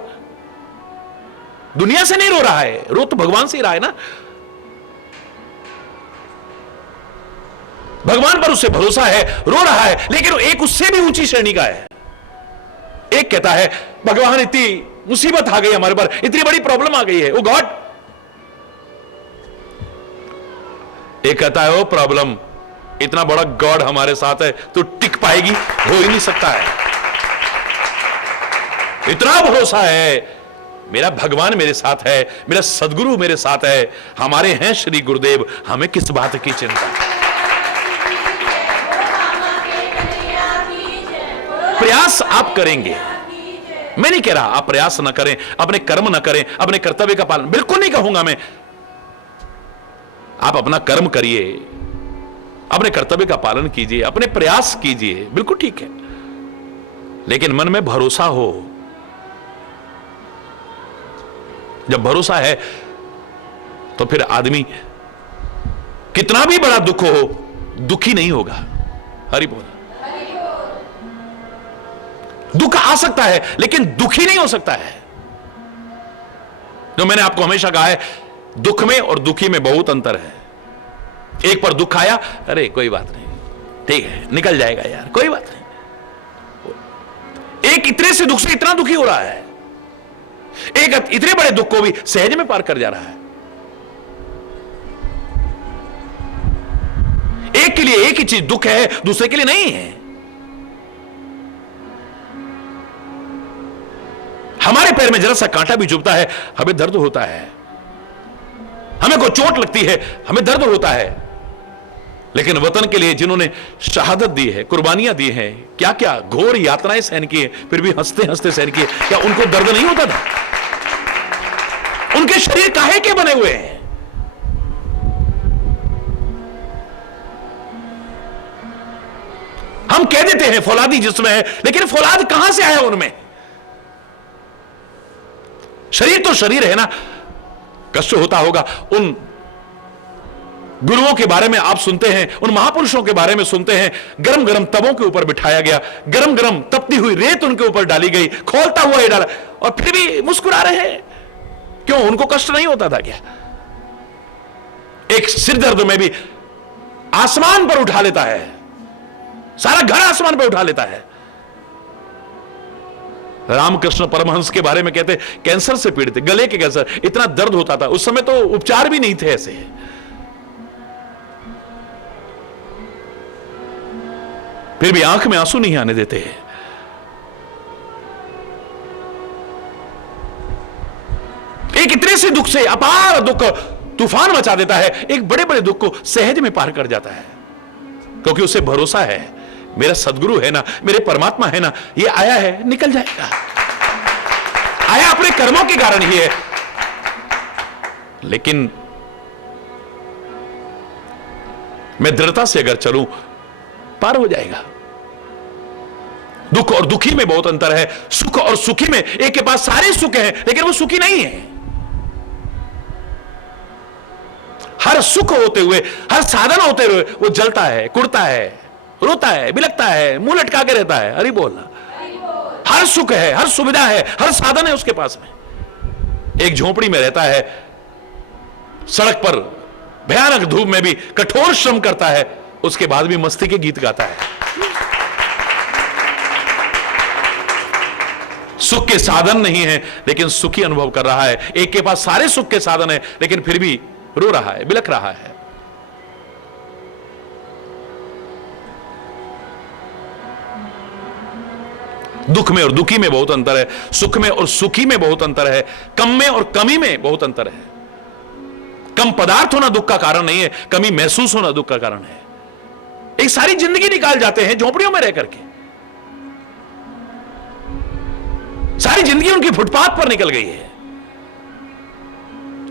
दुनिया से नहीं रो रहा है, रो तो भगवान से ही रहा है ना। भगवान पर उससे भरोसा है, रो रहा है, लेकिन एक उससे भी ऊंची श्रेणी का है। एक कहता है भगवान इतनी मुसीबत आ गई हमारे पर, इतनी बड़ी प्रॉब्लम आ गई है, ओ गॉड। एक कहता है ओ प्रॉब्लम, इतना बड़ा गॉड हमारे साथ है तो टिक पाएगी? हो ही नहीं सकता है। इतना भरोसा है, मेरा भगवान मेरे साथ है, मेरा सदगुरु मेरे साथ है, हमारे हैं श्री गुरुदेव, हमें किस बात की चिंता। प्रयास आप करेंगे, मैं नहीं कह रहा आप प्रयास ना करें, अपने कर्म ना करें, अपने कर्तव्य का पालन, बिल्कुल नहीं कहूंगा मैं। आप अपना कर्म करिए, अपने कर्तव्य का पालन कीजिए, अपने प्रयास कीजिए, बिल्कुल ठीक है, लेकिन मन में भरोसा हो। जब भरोसा है तो फिर आदमी कितना भी बड़ा दुख हो, दुखी नहीं होगा। हरि बोल। दुख आ सकता है लेकिन दुखी नहीं हो सकता है। जो मैंने आपको हमेशा कहा है, दुख में और दुखी में बहुत अंतर है। एक पर दुख आया, अरे कोई बात नहीं, ठीक है निकल जाएगा यार, कोई बात नहीं। एक इतने से दुख से इतना दुखी हो रहा है, एक इतने बड़े दुख को भी सहज में पार कर जा रहा है। एक के लिए एक ही चीज दुख है, दूसरे के लिए नहीं है। हमारे पैर में जरा सा कांटा भी चुभता है, हमें दर्द होता है, हमें कोई चोट लगती है, हमें दर्द होता है। लेकिन वतन के लिए जिन्होंने शहादत दी है, कुर्बानियां दी हैं, क्या क्या घोर यातनाएं सहन की है, फिर भी हंसते हंसते सहन किए, क्या उनको दर्द नहीं होता था? उनके शरीर काहे के बने हुए हैं? हम कह देते हैं फौलादी जिस्म है, लेकिन फौलाद कहां से आया उनमें? शरीर तो शरीर है ना। कष्ट होता होगा। उन गुरुओं के बारे में आप सुनते हैं, उन महापुरुषों के बारे में सुनते हैं, गरम गरम तवों के ऊपर बिठाया गया, गरम गरम तपती हुई रेत उनके ऊपर डाली गई, खोलता हुआ ही डाला, और फिर भी मुस्कुरा रहे हैं। क्यों? उनको कष्ट नहीं होता था क्या? एक सिर दर्द में भी आसमान पर उठा लेता है, सारा घर आसमान पर उठा लेता है। रामकृष्ण परमहंस के बारे में कहते, कैंसर से पीड़ित, गले के कैंसर, इतना दर्द होता था उस समय, तो उपचार भी नहीं थे ऐसे। फिर भी आंख में आंसू नहीं आने देते हैं। एक इतने से दुख से, अपार दुख तूफान मचा देता है, एक बड़े बड़े दुख को सहज में पार कर जाता है, क्योंकि उसे भरोसा है, मेरा सदगुरु है ना, मेरे परमात्मा है ना, ये आया है निकल जाएगा। आया अपने कर्मों के कारण ही है, लेकिन मैं दृढ़ता से अगर चलूं, पार हो जाएगा। दुख और दुखी में बहुत अंतर है, सुख और सुखी में। एक के पास सारे सुख हैं लेकिन वो सुखी नहीं है। हर सुख होते हुए, हर साधन होते हुए वो जलता है, कुड़ता है, रोता है, बिलकता है, मुंह लटका के रहता है। अरे बोलना, हर सुख है, हर सुविधा है, हर साधन है उसके पास में। एक झोपड़ी में रहता है, सड़क पर भयानक धूप में भी कठोर श्रम करता है, उसके बाद भी मस्ती के गीत गाता है। सुख के साधन नहीं है लेकिन सुखी अनुभव कर रहा है। एक के पास सारे सुख के साधन है लेकिन फिर भी रो रहा है, बिलक रहा है। दुख में और दुखी में बहुत अंतर है, सुख में और सुखी में बहुत अंतर है, कम में और कमी में बहुत अंतर है। कम पदार्थ होना दुख का कारण नहीं है, कमी महसूस होना दुख का कारण है। एक सारी जिंदगी निकाल जाते हैं झोपड़ियों में रह करके, सारी जिंदगी उनकी फुटपाथ पर निकल गई है,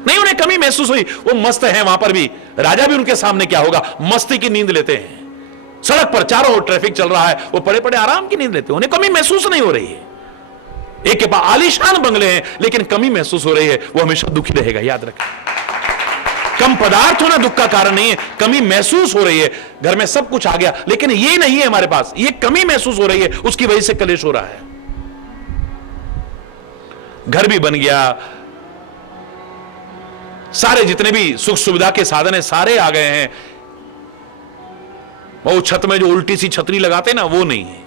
नहीं उन्हें कमी महसूस हुई। वो मस्त हैं, वहां पर भी राजा भी उनके सामने क्या होगा, मस्ती की नींद लेते हैं। सड़क पर चारों ओर ट्रैफिक चल रहा है, वो पड़े पड़े आराम की नींद लेते हैं, उन्हें कमी महसूस नहीं हो रही है। एक के पास आलीशान बंगले हैं लेकिन कमी महसूस हो रही है, वो हमेशा दुखी रहेगा। याद रखें, कम पदार्थ होना दुख का कारण नहीं है, कमी महसूस हो रही है। घर में सब कुछ आ गया लेकिन ये नहीं है हमारे पास, ये कमी महसूस हो रही है, उसकी वजह से कलेश हो रहा है। घर भी बन गया, सारे जितने भी सुख सुविधा के साधन है सारे आ गए हैं, वो छत में जो उल्टी सी छतरी लगाते ना वो नहीं है।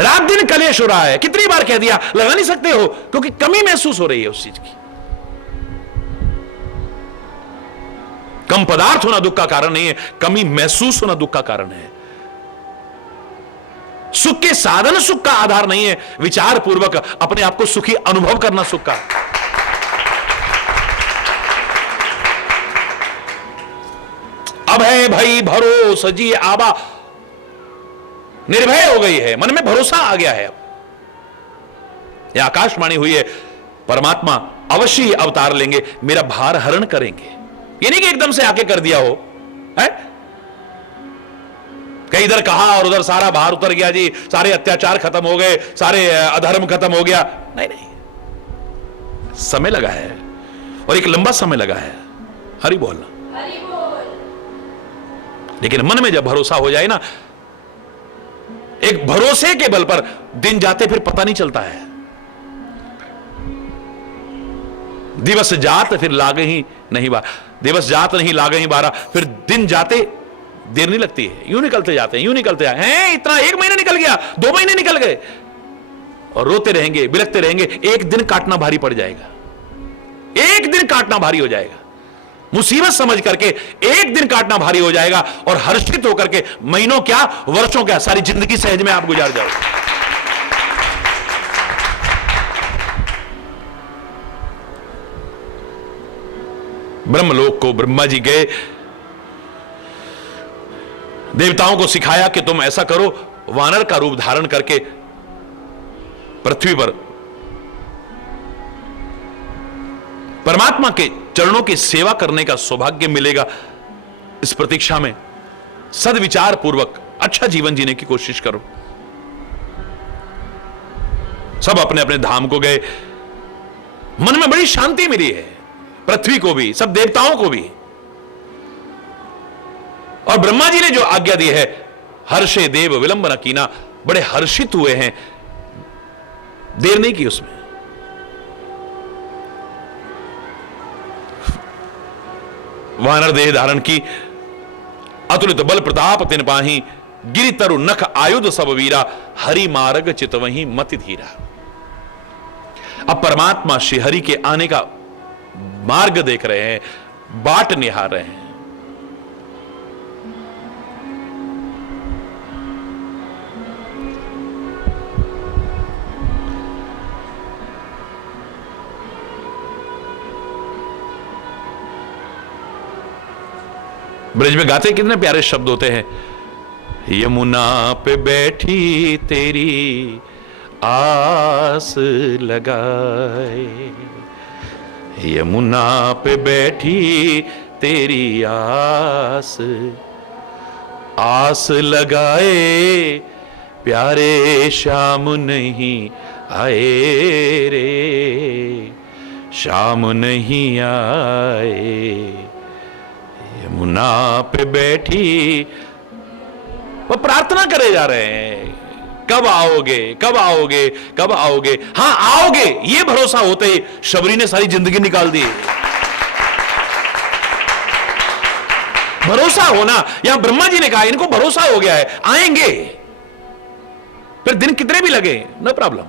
रात दिन कलेश हो रहा है, कितनी बार कह दिया, लगा नहीं सकते हो, क्योंकि कमी महसूस हो रही है उस चीज की। कम पदार्थ होना दुख का कारण नहीं है, कमी महसूस होना दुख का कारण है। सुख के साधन सुख का आधार नहीं है, विचार पूर्वक अपने आप को सुखी अनुभव करना सुख का। अब है भई भरोसा जी आबा, निर्भय हो गई है, मन में भरोसा आ गया है। अब यह आकाशवाणी हुई है, परमात्मा अवश्य ही अवतार लेंगे, मेरा भार हरण करेंगे। ये नहीं कि एकदम से आके कर दिया हो, है? कहीं इधर कहा और उधर सारा भार उतर गया जी, सारे अत्याचार खत्म हो गए, सारे अधर्म खत्म हो गया। नहीं नहीं, समय लगा है, और एक लंबा समय लगा है। हरि बोल। लेकिन मन में जब भरोसा हो जाए ना, एक भरोसे के बल पर दिन जाते फिर पता नहीं चलता है। दिवस जात फिर लागे ही नहीं बार, दिवस जात नहीं लागे ही बारा, फिर दिन जाते देर नहीं लगती है, यूं निकलते जाते हैं, यूं निकलते जाते हैं। इतना 1 महीना निकल गया, 2 महीने निकल गए, और रोते रहेंगे, बिलखते रहेंगे। एक दिन काटना भारी पड़ जाएगा, एक दिन काटना भारी हो जाएगा, मुसीबत समझ करके एक दिन काटना भारी हो जाएगा, और हर्षित होकर के महीनों क्या वर्षों क्या सारी जिंदगी सहज में आप गुजार जाओगे। ब्रह्मलोक को ब्रह्मा जी गए, देवताओं को सिखाया कि तुम ऐसा करो, वानर का रूप धारण करके पृथ्वी पर परमात्मा के चरणों की सेवा करने का सौभाग्य मिलेगा। इस प्रतीक्षा में सद्विचार पूर्वक अच्छा जीवन जीने की कोशिश करो। सब अपने अपने धाम को गए, मन में बड़ी शांति मिली है, पृथ्वी को भी, सब देवताओं को भी। और ब्रह्मा जी ने जो आज्ञा दी है, हर्षे देव विलंब न कीना, बड़े हर्षित हुए हैं, देर नहीं की उसमें। वानर देह धारण की, अतुलित बल प्रताप तिन पाही, गिरि तरु नख आयुध सब वीरा, हरि मार्ग चितवही मति धीरा। अब परमात्मा श्री हरि के आने का मार्ग देख रहे हैं, बाट निहार रहे हैं। ब्रज में गाते कितने प्यारे शब्द होते हैं। यमुना पे बैठी तेरी आस लगाए, यमुना पे बैठी तेरी आस, आस लगाए प्यारे श्याम नहीं आए रे, श्याम नहीं आए। यमुना पे बैठी, वो प्रार्थना करे जा रहे हैं, कब आओगे, कब आओगे, कब आओगे। हां आओगे, ये भरोसा होते ही शबरी ने सारी जिंदगी निकाल दी। भरोसा होना, यहां ब्रह्मा जी ने कहा इनको भरोसा हो गया है, आएंगे, फिर दिन कितने भी लगे नो प्रॉब्लम,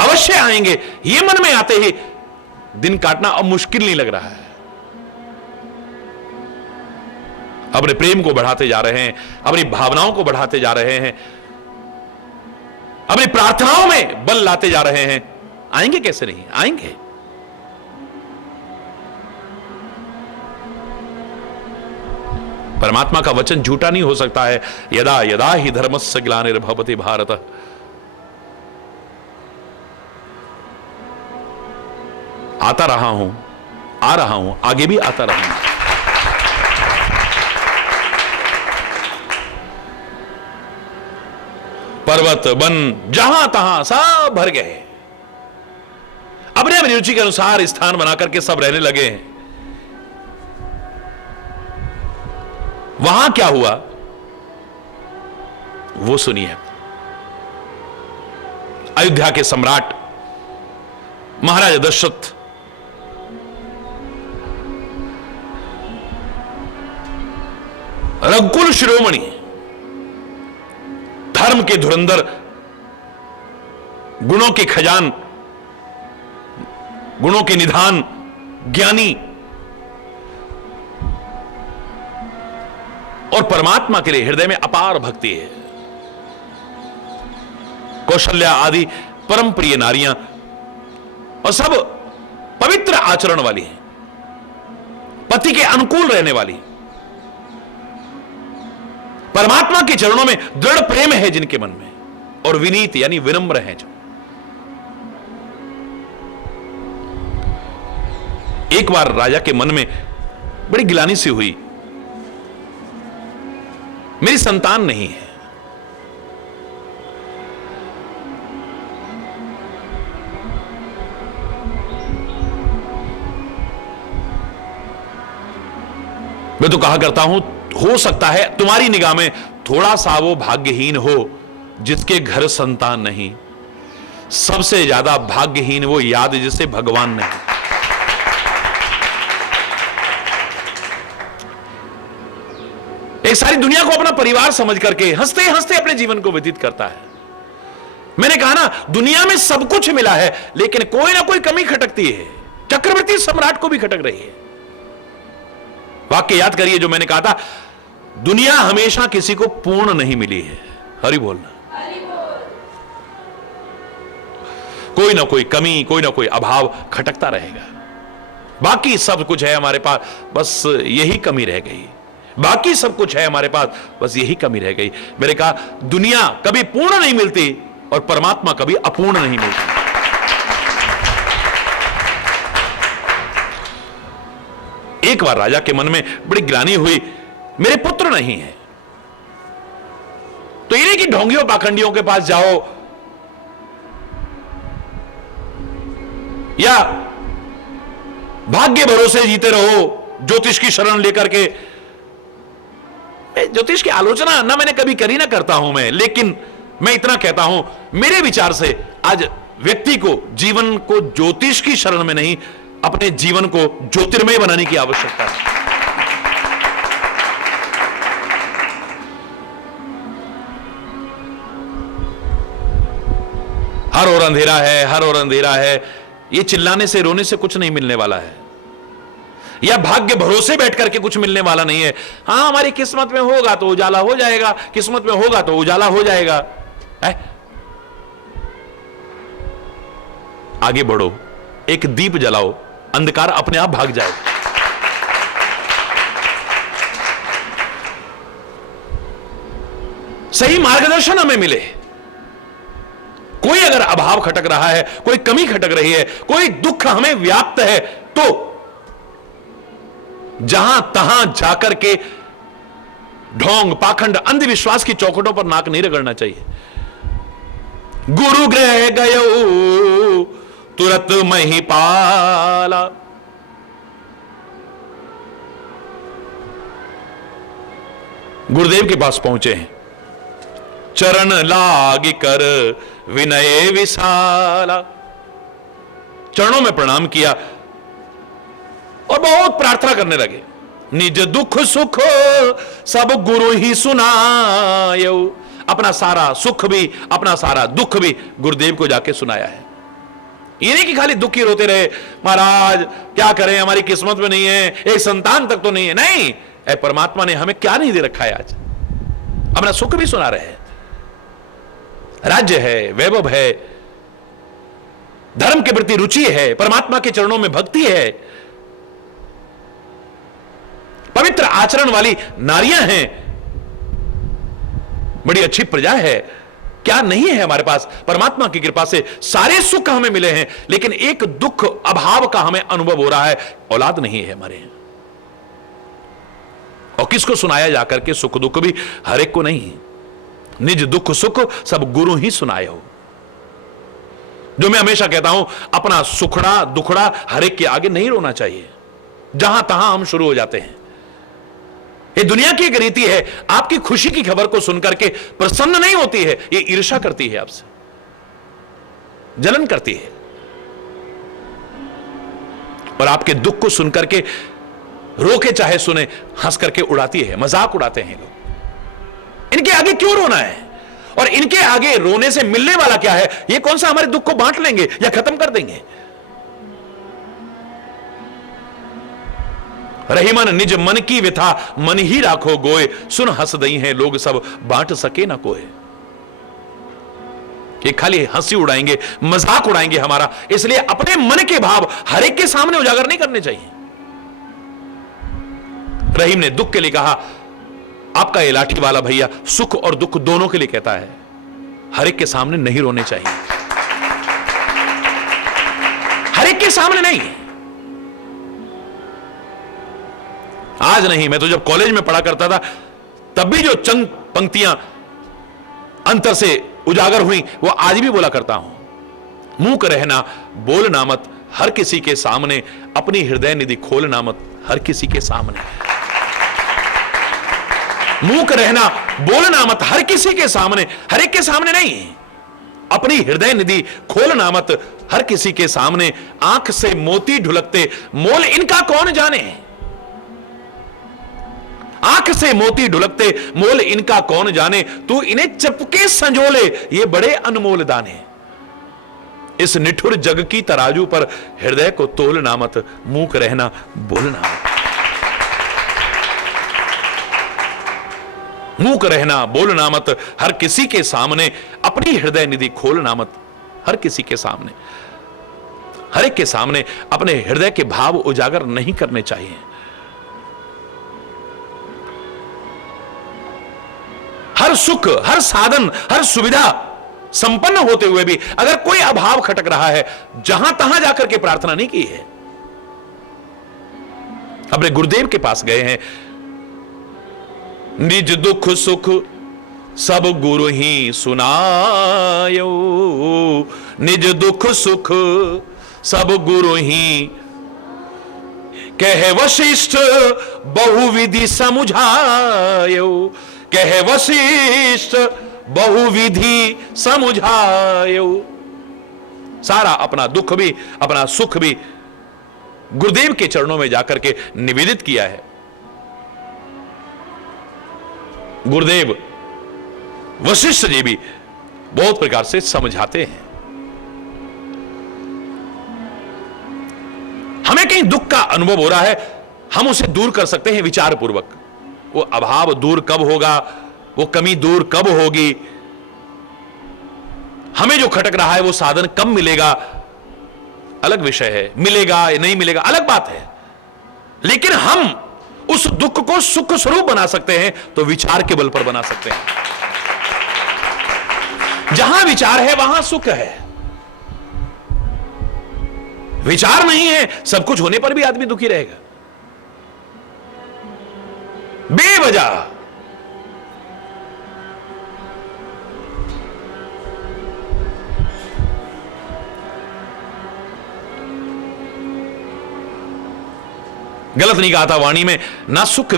अवश्य आएंगे। ये मन में आते ही दिन काटना अब मुश्किल नहीं लग रहा है। अपने प्रेम को बढ़ाते जा रहे हैं, अपनी भावनाओं को बढ़ाते जा रहे हैं, अपनी प्रार्थनाओं में बल लाते जा रहे हैं। आएंगे कैसे नहीं, आएंगे। परमात्मा का वचन झूठा नहीं हो सकता है। यदा यदा ही धर्मस्य ग्लानिर्भवति भारत, आता रहा हूं, आ रहा हूं, आगे भी आता रहूंगा। पर्वत वन जहां तहां सब भर गए, अपने अपनी रुचि के अनुसार स्थान बनाकर के सब रहने लगे हैं। वहां क्या हुआ वो सुनिए। अयोध्या के सम्राट महाराज दशरथ रघुकुल शिरोमणि, धर्म के धुरंधर, गुणों के खजान, गुणों के निधान, ज्ञानी और परमात्मा के लिए हृदय में अपार भक्ति है। कौशल्या आदि परम प्रिय नारियां और सब पवित्र आचरण वाली हैं, पति के अनुकूल रहने वाली, परमात्मा के चरणों में दृढ़ प्रेम है जिनके मन में, और विनीत यानी विनम्र है जो। एक बार राजा के मन में बड़ी गिलानी सी हुई, मेरी संतान नहीं है। मैं तो कहा करता हूं, हो सकता है तुम्हारी निगाह में थोड़ा सा वो भाग्यहीन हो जिसके घर संतान नहीं। सबसे ज्यादा भाग्यहीन वो याद जिसे भगवान नहीं। एक सारी दुनिया को अपना परिवार समझ करके हंसते हंसते अपने जीवन को व्यतीत करता है। मैंने कहा ना, दुनिया में सब कुछ मिला है लेकिन कोई ना कोई कमी खटकती है। चक्रवर्ती सम्राट को भी खटक रही है। वाक्य याद करिए जो मैंने कहा था, दुनिया हमेशा किसी को पूर्ण नहीं मिली है। हरि बोलना। कोई ना कोई कमी, कोई ना कोई अभाव खटकता रहेगा। बाकी सब कुछ है हमारे पास, बस यही कमी रह गई। बाकी सब कुछ है हमारे पास, बस यही कमी रह गई। मैंने कहा, दुनिया कभी पूर्ण नहीं मिलती और परमात्मा कभी अपूर्ण नहीं मिलती। एक बार राजा के मन में बड़ी ग्लानि हुई, मेरे पुत्र नहीं है। तो इन्हीं की ढोंगियों पाखंडियों के पास जाओ या भाग्य भरोसे जीते रहो ज्योतिष की शरण लेकर के। ज्योतिष की आलोचना ना मैंने कभी करी, ना करता हूं मैं, लेकिन मैं इतना कहता हूं, मेरे विचार से आज व्यक्ति को जीवन को ज्योतिष की शरण में नहीं, अपने जीवन को ज्योतिर्मय बनाने की आवश्यकता है। हर ओर अंधेरा है, हर ओर अंधेरा है, ये चिल्लाने से रोने से कुछ नहीं मिलने वाला है, या भाग्य भरोसे बैठ करके कुछ मिलने वाला नहीं है। हां, हमारी किस्मत में होगा तो उजाला हो जाएगा, किस्मत में होगा तो उजाला हो जाएगा। आगे बढ़ो, एक दीप जलाओ, अंधकार अपने आप भाग जाए। सही मार्गदर्शन हमें मिले। कोई अगर अभाव खटक रहा है, कोई कमी खटक रही है, कोई दुख हमें व्याप्त है, तो जहां तहां जाकर के ढोंग, पाखंड, अंधविश्वास की चौखटों पर नाक नहीं रगड़ना चाहिए। गुरु गृह गयो तुरत महिपाला। गुरुदेव के पास पहुंचे हैं, चरण लाग कर विनय विशाला, चरणों में प्रणाम किया और बहुत प्रार्थना करने लगे। निज दुख सुख सब गुरु ही सुनायो। अपना सारा सुख भी, अपना सारा दुख भी गुरुदेव को जाके सुनाया है। ये नहीं कि खाली दुख ही रोते रहे, महाराज क्या करें, हमारी किस्मत में नहीं है, एक संतान तक तो नहीं है। नहीं, ऐ परमात्मा ने हमें क्या नहीं दे रखा है आज, अपना सुख भी सुना रहे हैं। राज्य है, वैभव है, धर्म के प्रति रुचि है, परमात्मा के चरणों में भक्ति है, पवित्र आचरण वाली नारियां हैं, बड़ी अच्छी प्रजा है। क्या नहीं है हमारे पास? परमात्मा की कृपा से सारे सुख हमें मिले हैं, लेकिन एक दुख, अभाव का हमें अनुभव हो रहा है, औलाद नहीं है हमारे। और किसको सुनाया जाकर के सुख दुख भी? हर एक को नहीं। निज दुख सुख सब गुरु ही सुनाए हो। जो मैं हमेशा कहता हूं, अपना सुखड़ा दुखड़ा हर एक के आगे नहीं रोना चाहिए। जहां तहां हम शुरू हो जाते हैं। ये दुनिया की एक रीति है, आपकी खुशी की खबर को सुनकर के प्रसन्न नहीं होती है, ये ईर्ष्या करती है, आपसे जलन करती है, और आपके दुख को सुनकर के रो के चाहे सुने, हंस करके उड़ाती है, मजाक उड़ाते हैं लोग। इनके आगे क्यों रोना है? और इनके आगे रोने से मिलने वाला क्या है? ये कौन सा हमारे दुख को बांट लेंगे या खत्म कर देंगे? रहीमन निज मन की व्यथा मन ही राखो गोए, सुन हंस दई है लोग सब बांट सके ना कोई। ये खाली हंसी उड़ाएंगे, मजाक उड़ाएंगे हमारा, इसलिए अपने मन के भाव हर एक के सामने उजागर नहीं करने चाहिए। रहीम ने दुख के लिए कहा, आपका ये लाठी वाला भैया सुख और दुख दोनों के लिए कहता है, हर एक के सामने नहीं रोने चाहिए, हर एक के सामने नहीं। आज नहीं, मैं तो जब कॉलेज में पढ़ा करता था तब भी जो चंद पंक्तियां अंतर से उजागर हुई वो आज भी बोला करता हूं। मूक रहना बोलना मत हर किसी के सामने, अपनी हृदय निधि खोलना मत हर किसी के सामने। मूक रहना बोलना मत हर किसी के सामने, हर एक के सामने नहीं, अपनी हृदय निधि खोलना मत हर किसी के सामने। आंख से मोती ढुलकते मोल इनका कौन जाने, आंख से मोती ढुलकते मोल इनका कौन जाने, तू इन्हें चपके संजोले ये बड़े अनमोल दाने। इस निठुर जग की तराजू पर हृदय को तोलना मत, मूक रहना बोलना मत। मूक रहना बोलना मत हर किसी के सामने, अपनी हृदय निधि खोलना मत हर किसी के सामने। हर एक के सामने अपने हृदय के भाव उजागर नहीं करने चाहिए। हर सुख, हर साधन, हर सुविधा संपन्न होते हुए भी अगर कोई अभाव खटक रहा है, जहां तहां जाकर के प्रार्थना नहीं की है। अपने गुरुदेव के पास गए हैं, निज दुख सुख सब गुरु ही सुनायो, निज दुख सुख सब गुरु ही कहे वशिष्ठ बहुविधि समुझायो, कहे वशिष्ठ बहुविधि समुझायो। सारा अपना दुख भी अपना सुख भी गुरुदेव के चरणों में जाकर के निवेदित किया है। गुरुदेव वशिष्ठ जी भी बहुत प्रकार से समझाते हैं। हमें कहीं दुख का अनुभव हो रहा है, हम उसे दूर कर सकते हैं विचार पूर्वक। वो अभाव दूर कब होगा, वो कमी दूर कब होगी, हमें जो खटक रहा है वो साधन कब मिलेगा, अलग विषय है। मिलेगा या नहीं मिलेगा अलग बात है, लेकिन हम उस दुख को सुख स्वरूप बना सकते हैं तो विचार के बल पर बना सकते हैं। जहां विचार है वहां सुख है। विचार नहीं है, सब कुछ होने पर भी आदमी दुखी रहेगा बेवजह। गलत नहीं कहा था वाणी में, ना सुख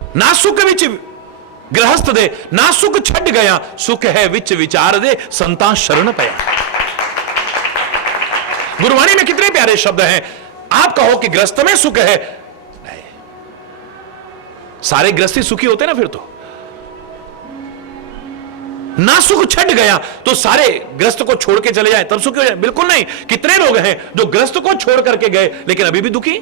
ना सुख विच गृहस्थ दे, ना सुख छट गया, सुख है विच विचार दे, संता शरण पया। गुरुवाणी में कितने प्यारे शब्द हैं। आप कहो कि गृहस्थ में सुख है, नहीं, सारे गृहस्थी सुखी होते ना, फिर तो ना सुख छट गया तो सारे ग्रस्त को छोड़ के चले जाए तब सुखी हो जाए, बिल्कुल नहीं। कितने लोग हैं जो ग्रस्त को छोड़ करके गए लेकिन अभी भी दुखी।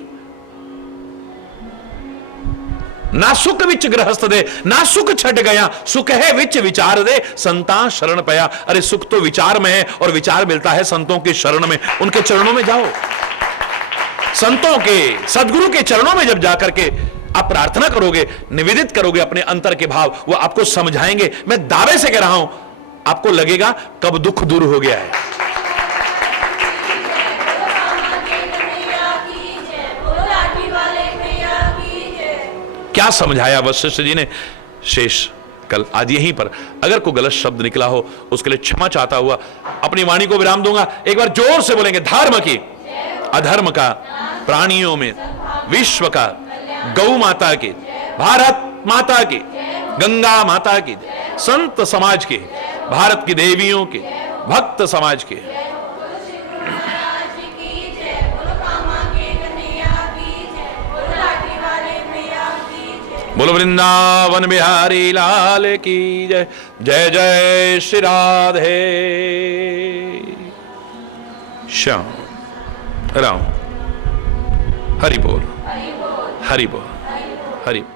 ना सुख विच गृहस्थ दे, ना सुख छट गया, सुख है विच विचार दे, संता शरण पया। अरे सुख तो विचार में है और विचार मिलता है संतों के शरण में। उनके चरणों में जाओ, संतों के सदगुरु के चरणों में जब जाकर के आप प्रार्थना करोगे, निवेदित करोगे अपने अंतर के भाव, वो आपको समझाएंगे। मैं दावे से कह रहा हूं, आपको लगेगा कब दुख दूर हो गया है। क्या समझाया वशिष्ठ जी ने, शेष कल आज यहीं पर अगर कोई गलत शब्द निकला हो उसके लिए क्षमा चाहता हुआ अपनी वाणी को विराम दूंगा। एक बार जोर से बोलेंगे, धर्म की, अधर्म का, प्राणियों में, विश्व का, गौ माता की, भारत माता की, गंगा माता की, संत समाज की, भारत की देवियों की, भक्त समाज की। बोलो वृंदावन बिहारी लाल की जय। जय जय श्री राधे श्याम राम। हरि बोल, हरि बोल, हरि बोल।